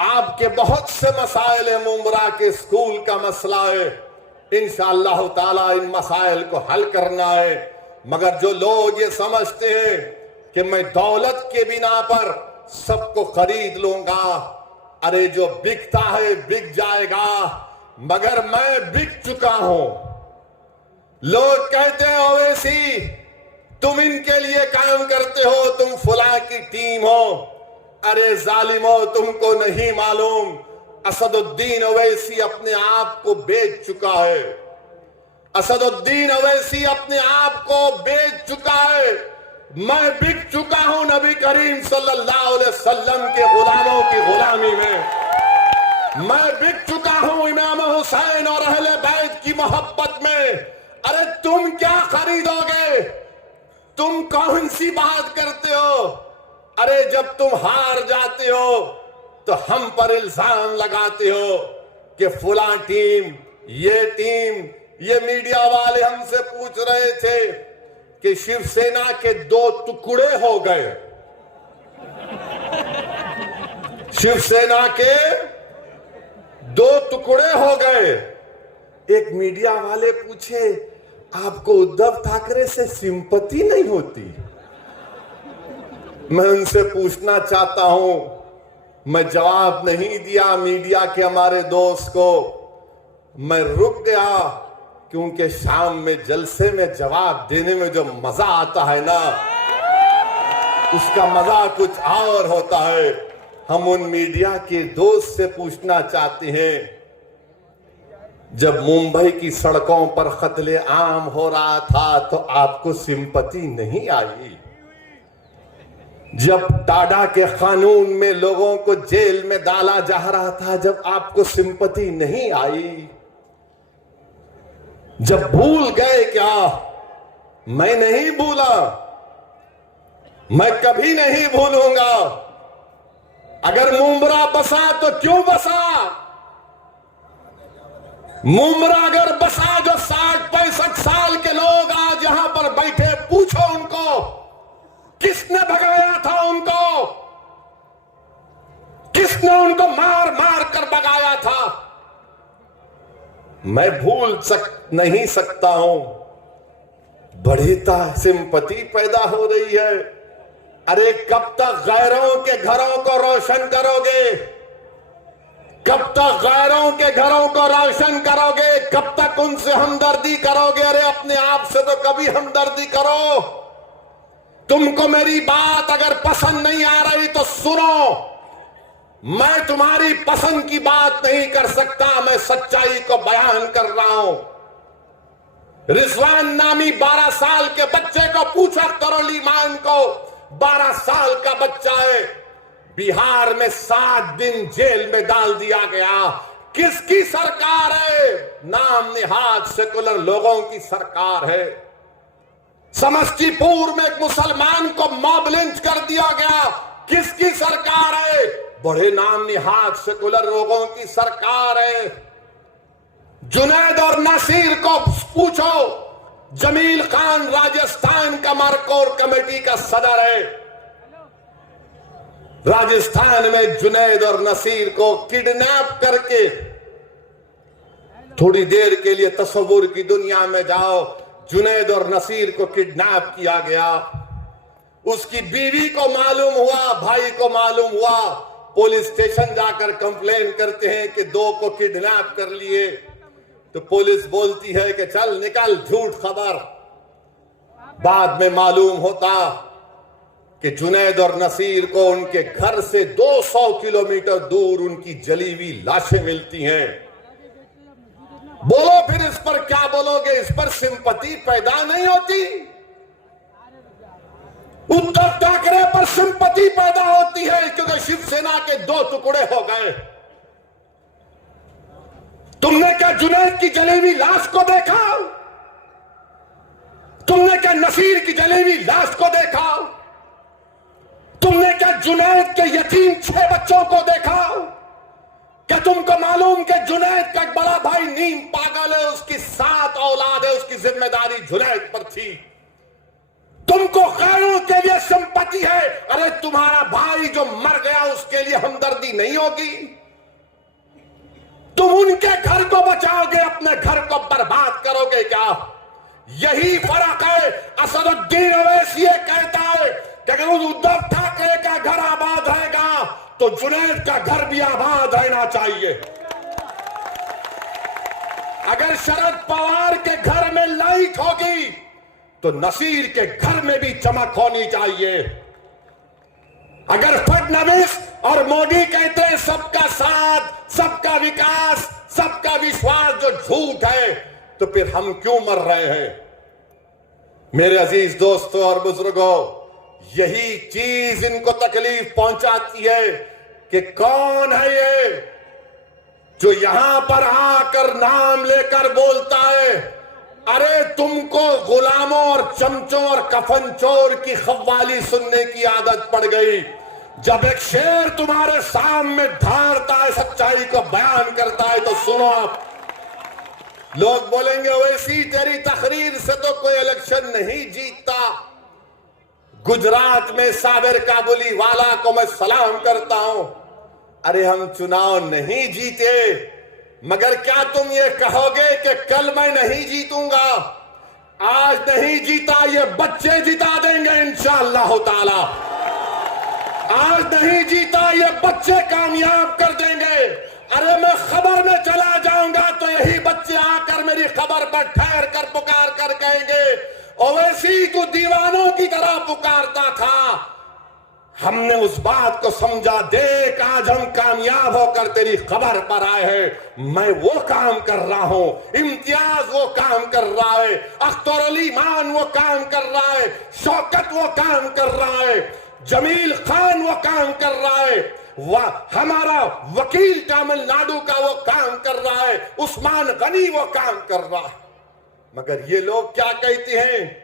आपके बहुत से मसाइल है। मुंब्रा के स्कूल का मसला है, इंशाअल्लाह ताला इन मसाइल को हल करना है। मगर जो लोग ये समझते हैं कि मैं दौलत के बिना पर सबको खरीद लूंगा, अरे जो बिकता है बिक जाएगा, मगर मैं बिक चुका हूं। लोग कहते हैं ओवैसी तुम इनके लिए काम करते हो, तुम फुला की टीम हो। अरे जालिमो, तुमको नहीं मालूम असदुद्दीन ओवैसी अपने आप को बेच चुका है। असदुद्दीन ओवैसी अपने आप को बेच चुका है। मैं बिक चुका हूं नबी करीम सल्लल्लाहु अलैहि वसल्लम के गुलामों की गुलामी में। मैं बिक चुका हूं इमाम हुसैन और अहले बैत की मोहब्बत में। अरे तुम क्या खरीदोगे? तुम कौन सी बात करते हो? अरे जब तुम हार जाते हो तो हम पर इल्जाम लगाते हो कि फुला टीम, ये मीडिया वाले हमसे पूछ रहे थे कि शिवसेना के 2 टुकड़े हो गए। शिवसेना के 2 टुकड़े हो गए। एक मीडिया वाले पूछे आपको उद्धव ठाकरे से सिंपैथी नहीं होती? मैं उनसे पूछना चाहता हूं, मैं जवाब नहीं दिया मीडिया के हमारे दोस्त को। मैं रुक गया क्योंकि शाम में जलसे में जवाब देने में जो मजा आता है ना, उसका मजा कुछ और होता है। हम उन मीडिया के दोस्त से पूछना चाहते हैं, जब मुंबई की सड़कों पर कत्ले आम हो रहा था तो आपको सिंपैथी नहीं आई? जब टाडा के कानून में लोगों को जेल में डाला जा रहा था, जब आपको सिंपैथी नहीं आई? जब भूल गए क्या? मैं नहीं भूला, मैं कभी नहीं भूलूंगा। अगर मुंब्रा बसा तो क्यों बसा? मुंब्रा अगर बसा, जो 60-65 साल के लोग आज यहां पर बैठे, पूछो उनको किसने भगाया था उनको? किसने उनको मार मार कर भगाया था? मैं भूल नहीं सकता हूं। बड़ी सिंपैथी पैदा हो रही है। अरे कब तक गैरों के घरों को रोशन करोगे? कब तक गैरों के घरों को रोशन करोगे? कब तक उनसे हमदर्दी करोगे? अरे अपने आप से तो कभी हमदर्दी करो। तुमको मेरी बात अगर पसंद नहीं आ रही तो सुनो, मैं तुम्हारी पसंद की बात नहीं कर सकता, मैं सच्चाई को बयान कर रहा हूं। रिजवान नामी 12 साल के बच्चे को पूछा करो, ईमान को 12 साल का बच्चा है, बिहार में 7 दिन जेल में डाल दिया गया। किसकी सरकार है? नाम निहाद सेकुलर लोगों की सरकार है। समस्तीपुर में एक मुसलमान को मॉब लिंच कर दिया गया, किसकी सरकार है? बड़े नाम निहाद सेकुलर लोगों की सरकार है। जुनैद और नसीर को पूछो, जमील खान राजस्थान का मारकोर कमेटी का सदर है। राजस्थान में जुनैद और नसीर को किडनैप करके, थोड़ी देर के लिए तस्वुर की दुनिया में जाओ, जुनैद और नसीर को किडनैप किया गया। उसकी बीवी को मालूम हुआ, भाई को मालूम हुआ, पुलिस स्टेशन जाकर कंप्लेन करते हैं कि 2 को किडनैप कर लिए। तो पुलिस बोलती है कि चल निकल, झूठ खबर। बाद में मालूम होता कि जुनैद और नसीर को उनके घर से 200 किलोमीटर दूर उनकी जली हुई लाशें मिलती हैं। बोलो फिर इस पर क्या बोलोगे? इस पर सिंपैथी पैदा नहीं होती? उद्धव ठाकरे पर सिंपैथी पैदा होती है क्योंकि शिवसेना के 2 टुकड़े हो गए। तुमने क्या जुनैद की जली हुई लाश को देखा? तुमने क्या नसीर की जली हुई लाश को देखा? तुमने क्या जुनैद के यतीम 6 बच्चों को देखा? क्या तुमको मालूम कि जुनैद का एक बड़ा भाई नीम पागल है, उसकी 7 औलाद है, उसकी जिम्मेदारी जुनैद पर थी। तुमको गैरों के लिए संपत्ति है, अरे तुम्हारा भाई जो मर गया उसके लिए हमदर्दी नहीं होगी? तुम उनके घर को बचाओगे, अपने घर को बर्बाद करोगे क्या? यही फर्क है। असदुद्दीन ओवैसी कहता है कि अगर उद्धव ठाकरे का घर आबाद रहेगा तो जुनैद का घर भी आबाद रहना चाहिए। अगर शरद पवार के घर में लाइट होगी तो नसीर के घर में भी चमक होनी चाहिए। अगर फडणवीस और मोदी कहते हैं सबका साथ, सबका विकास, सबका विश्वास जो झूठ है, तो फिर हम क्यों मर रहे हैं? मेरे अजीज दोस्तों और बुजुर्गों, यही चीज इनको तकलीफ पहुंचाती है कि कौन है ये जो यहां पर आकर नाम लेकर बोलता है, अरे तुमको गुलामों और चमचों और कफन चोर की खव्वाली सुनने की आदत पड़ गई। जब एक शेर तुम्हारे सामने धारता है, सच्चाई को बयान करता है, तो सुनो आप। लोग बोलेंगे वैसी तेरी तकरीर से तो कोई इलेक्शन नहीं जीतता। गुजरात में साबिर काबुली वाला को मैं सलाम करता हूं। अरे हम चुनाव नहीं जीते, मगर क्या तुम ये कहोगे कि कल मैं नहीं जीतूंगा? आज नहीं जीता, ये बच्चे जिता देंगे इंशाअल्लाह ताला। आज नहीं जीता, ये बच्चे कामयाब कर देंगे। अरे मैं खबर में चला जाऊंगा तो यही बच्चे आकर मेरी खबर पर ठहर कर पुकार कर कहेंगे, ओवैसी तू दीवानों की तरह पुकारता था, हमने उस बात को समझा, देख आज हम कामयाब होकर तेरी खबर पर आए हैं। मैं वो काम कर रहा हूं, इम्तियाज वो काम कर रहा है, अख्तर अली मान वो काम कर रहा है, शौकत वो काम कर रहा है, जमील खान वो काम कर रहा है, हमारा वकील तमिलनाडु का वो काम कर रहा है, उस्मान गनी वो काम कर रहा है। मगर ये लोग क्या कहते हैं?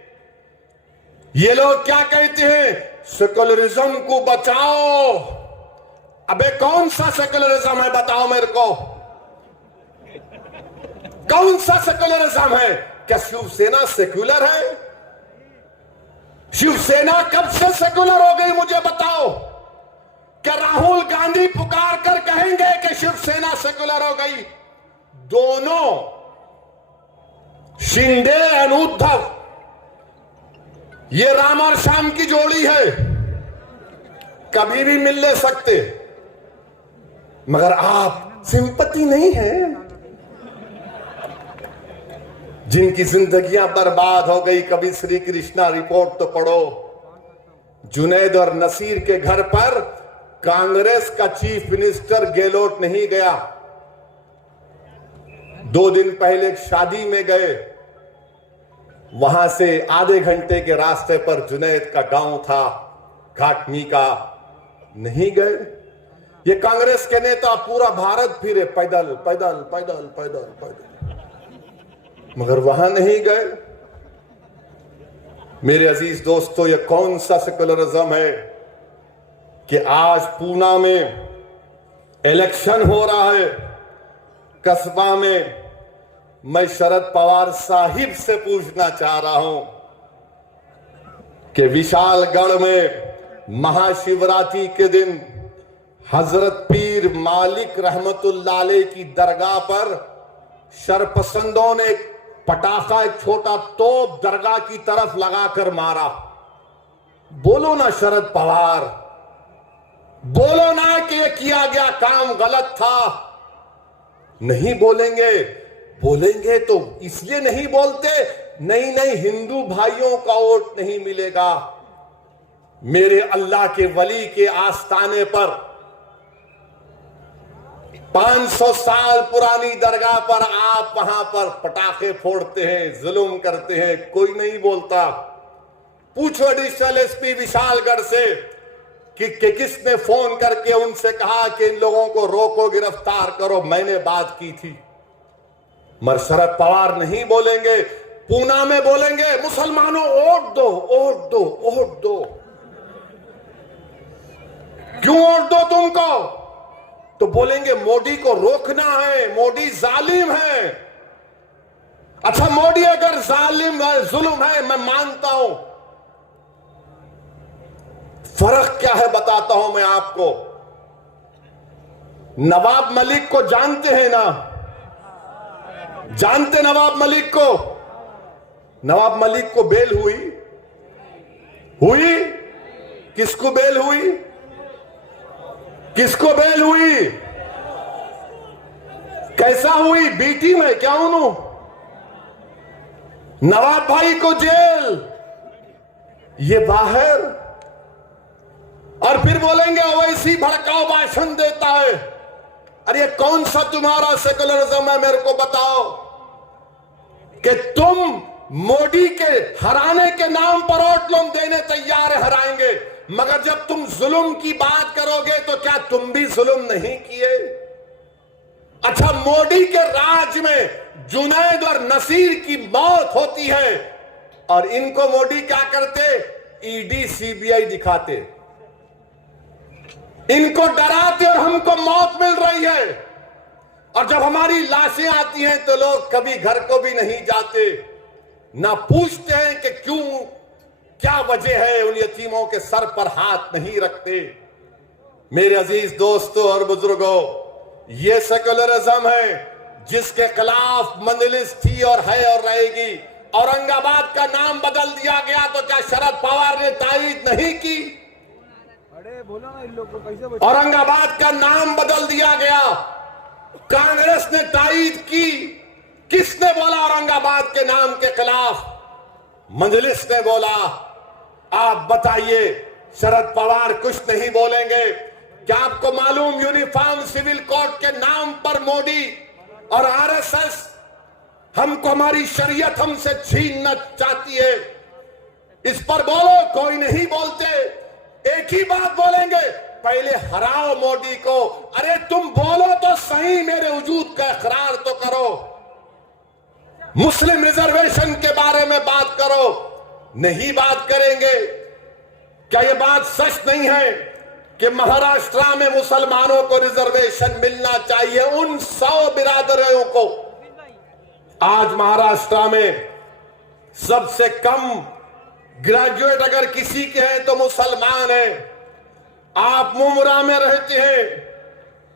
ये लोग क्या कहते हैं? सेकुलरिज्म को बचाओ। अबे कौन सा सेकुलरिज्म है बताओ मेरे को? कौन सा सेकुलरिज्म है? क्या शिवसेना सेकुलर है? शिवसेना कब से सेकुलर हो गई मुझे बताओ? क्या राहुल गांधी पुकार कर कहेंगे कि शिवसेना सेकुलर हो गई? दोनों शिंदे और उद्धव, ये राम और श्याम की जोड़ी है, कभी भी मिल ले सकते। मगर आप सिंपैथी नहीं है। जिनकी जिंदगियां बर्बाद हो गई, कभी श्री कृष्णा रिपोर्ट तो पढ़ो। जुनैद और नसीर के घर पर कांग्रेस का चीफ मिनिस्टर गेहलोत नहीं गया। 2 दिन पहले एक शादी में गए, वहां से आधे घंटे के रास्ते पर जुनैद का गांव था, घाटमी का, नहीं गए। ये कांग्रेस के नेता पूरा भारत फिरे, पैदल पैदल पैदल पैदल पैदल, मगर वहां नहीं गए। मेरे अजीज दोस्तों, ये कौन सा सेकुलरिज्म है कि आज पूना में इलेक्शन हो रहा है, कस्बा में। मैं शरद पवार साहिब से पूछना चाह रहा हूं कि विशालगढ़ में महाशिवरात्रि के दिन हजरत पीर मालिक रहमतुल्लाह अलैह की दरगाह पर शरपसंदों ने पटाखा, एक छोटा तोप दरगाह की तरफ लगाकर मारा। बोलो ना शरद पवार, बोलो ना कि यह किया गया काम गलत था। नहीं बोलेंगे। बोलेंगे तो इसलिए नहीं बोलते, नहीं हिंदू भाइयों का वोट नहीं मिलेगा। मेरे अल्लाह के वली के आस्थाने पर 500 साल पुरानी दरगाह पर आप वहां पर पटाखे फोड़ते हैं, जुल्म करते हैं, कोई नहीं बोलता। पूछो एडिशनल एसपी विशालगढ़ से कि किसने फोन करके उनसे कहा कि इन लोगों को रोको, गिरफ्तार करो। मैंने बात की थी। मगर शरद पवार नहीं बोलेंगे। पूना में बोलेंगे मुसलमानों वोट दो, वोट दो, वोट दो। क्यों वोट दो तुमको? तो बोलेंगे मोदी को रोकना है, मोदी जालिम है। अच्छा, मोदी अगर जालिम है, जुल्म है, मैं मानता हूं। फर्क क्या है बताता हूं मैं आपको। नवाब मलिक को जानते हैं ना? जानते नवाब मलिक को? नवाब मलिक को बेल हुई? किसको बेल हुई? किसको बेल हुई? कैसा हुई? बीटी में क्या हूं? नवाब भाई को जेल, ये बाहर। और फिर बोलेंगे ओवैसी भड़काऊ भाषण देता है। अरे ये कौन सा तुम्हारा सेकुलरिज्म है? मेरे को बताओ कि तुम मोदी के हराने के नाम पर वोट लोग देने तैयार है, हराएंगे, मगर जब तुम जुल्म की बात करोगे तो क्या तुम भी जुल्म नहीं किए? अच्छा, मोदी के राज में जुनैद और नसीर की मौत होती है और इनको मोदी क्या करते? ईडी सीबीआई दिखाते, इनको डराते और हमको मौत मिल रही है। और जब हमारी लाशें आती हैं तो लोग कभी घर को भी नहीं जाते, ना पूछते हैं कि क्यों, क्या वजह है, उन यतीमों के सर पर हाथ नहीं रखते। मेरे अजीज दोस्तों और बुजुर्गों, ये सेकुलरिज्म है जिसके खिलाफ मजलिस थी और है और रहेगी। औरंगाबाद का नाम बदल दिया गया तो क्या शरद पवार ने तायीद नहीं की? औरंगाबाद का नाम बदल दिया गया, कांग्रेस ने तायीद की। किसने बोला औरंगाबाद के नाम के खिलाफ? मजलिस ने बोला। आप बताइए, शरद पवार कुछ नहीं बोलेंगे? क्या आपको मालूम यूनिफॉर्म सिविल कोड के नाम पर मोदी और आरएसएस हमको, हमारी शरीयत हमसे छीनना चाहती है? इस पर बोलो, कोई नहीं बोलते। एक ही बात बोलेंगे, पहले हराओ मोदी को। अरे तुम बोलो तो सही, मेरे वजूद का इकरार तो करो। मुस्लिम रिजर्वेशन के बारे में बात करो, नहीं बात करेंगे। क्या यह बात सच नहीं है कि महाराष्ट्र में मुसलमानों को रिजर्वेशन मिलना चाहिए? उन 100 बिरादरियों को आज महाराष्ट्र में सबसे कम ग्रेजुएट अगर किसी के हैं तो मुसलमान हैं। आप मुमरा में रहते हैं,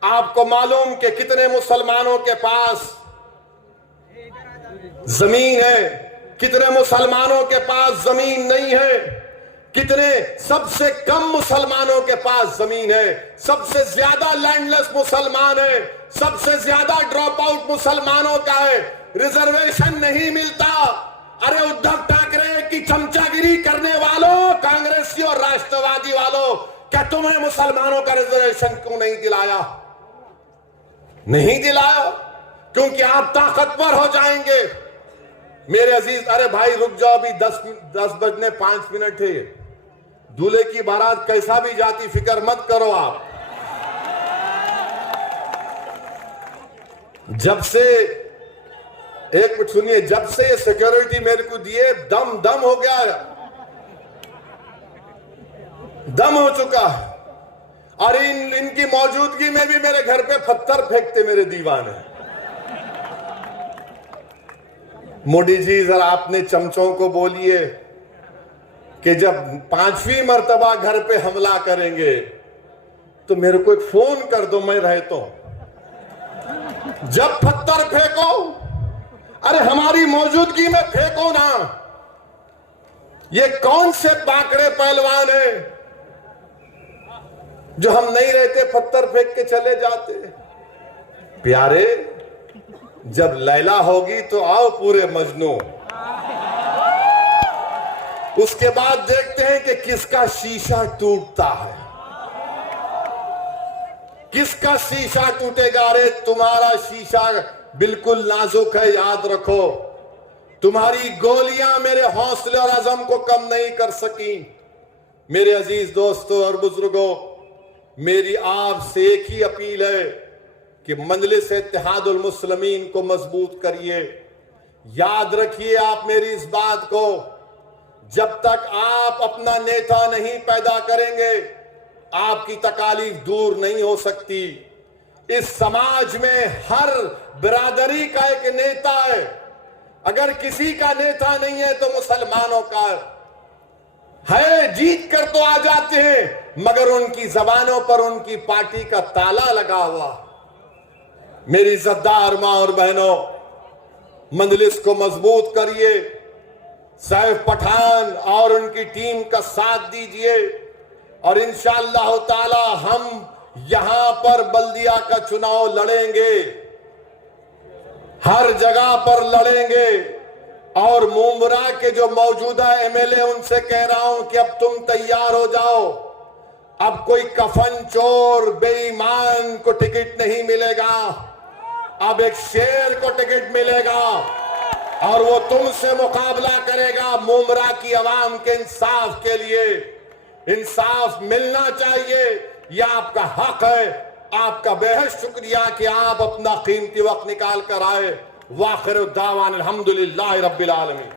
आपको मालूम कि कितने मुसलमानों के पास जमीन है, कितने मुसलमानों के पास जमीन नहीं है, कितने, सबसे कम मुसलमानों के पास जमीन है, सबसे ज्यादा लैंडलेस मुसलमान है, सबसे ज्यादा ड्रॉप आउट मुसलमानों का है। रिजर्वेशन नहीं मिलता। अरे उद्धव ठाकरे की चमचागिरी करने वालों, कांग्रेसी और राष्ट्रवादी वालों, क्या तुम्हें मुसलमानों का रिजर्वेशन क्यों नहीं दिलाया? नहीं दिलाया क्योंकि आप ताकतवर हो जाएंगे। मेरे अजीज, अरे भाई रुक जाओ, अभी 10 बजने 5 मिनट है। दूल्हे की बारात कैसा भी जाती, फिक्र मत करो आप। जब से, एक मिनट सुनिए, जब से ये सिक्योरिटी मेरे को दिए, दम हो गया, दम हो चुका। और इनकी मौजूदगी में भी मेरे घर पे पत्थर फेंकते मेरे दीवाने। मोदी जी, जरा आपने चमचों को बोलिए कि जब 5वीं मर्तबा घर पे हमला करेंगे तो मेरे को एक फोन कर दो, मैं रहता हूं। जब पत्थर फेंको, अरे हमारी मौजूदगी में फेंको ना। ये कौन से बाकड़े पहलवान हैं जो हम नहीं रहते पत्थर फेंक के चले जाते? प्यारे, जब लैला होगी तो आओ पूरे मजनू। उसके बाद देखते हैं कि किसका शीशा टूटता है, किसका शीशा टूटेगा। अरे तुम्हारा शीशा बिल्कुल नाजुक है, याद रखो। तुम्हारी गोलियां मेरे हौसले और अज़म को कम नहीं कर सकी। मेरे अजीज दोस्तों और बुजुर्गों, मेरी आपसे एक ही अपील है कि मजलिस इत्तेहादुल मुस्लिमीन को मजबूत करिए। याद रखिए आप मेरी इस बात को, जब तक आप अपना नेता नहीं पैदा करेंगे आपकी तकालीफ दूर नहीं हो सकती। इस समाज में हर बिरादरी का एक नेता है। अगर किसी का नेता नहीं है तो मुसलमानों का है। जीत कर तो आ जाते हैं मगर उनकी जबानों पर उनकी पार्टी का ताला लगा हुआ। मेरी इज्जतदार मां और बहनों, मजलिस को मजबूत करिए। सैफ पठान और उनकी टीम का साथ दीजिए और इंशाअल्लाह ताला हम यहां पर बल्दिया का चुनाव लड़ेंगे, हर जगह पर लड़ेंगे। और मुमरा के जो मौजूदा एमएलए उनसे कह रहा हूं कि अब तुम तैयार हो जाओ। अब कोई कफन चोर बेईमान को टिकट नहीं मिलेगा, अब एक शेर को टिकट मिलेगा और वो तुमसे मुकाबला करेगा मुमरा की आवाम के इंसाफ के लिए। इंसाफ मिलना चाहिए, यह आपका हक है। आपका बेहद शुक्रिया कि आप अपना कीमती वक्त निकाल कर आए। वाखिर दावान अल्हम्दुलिल्लाह रब्बिल आलमीन।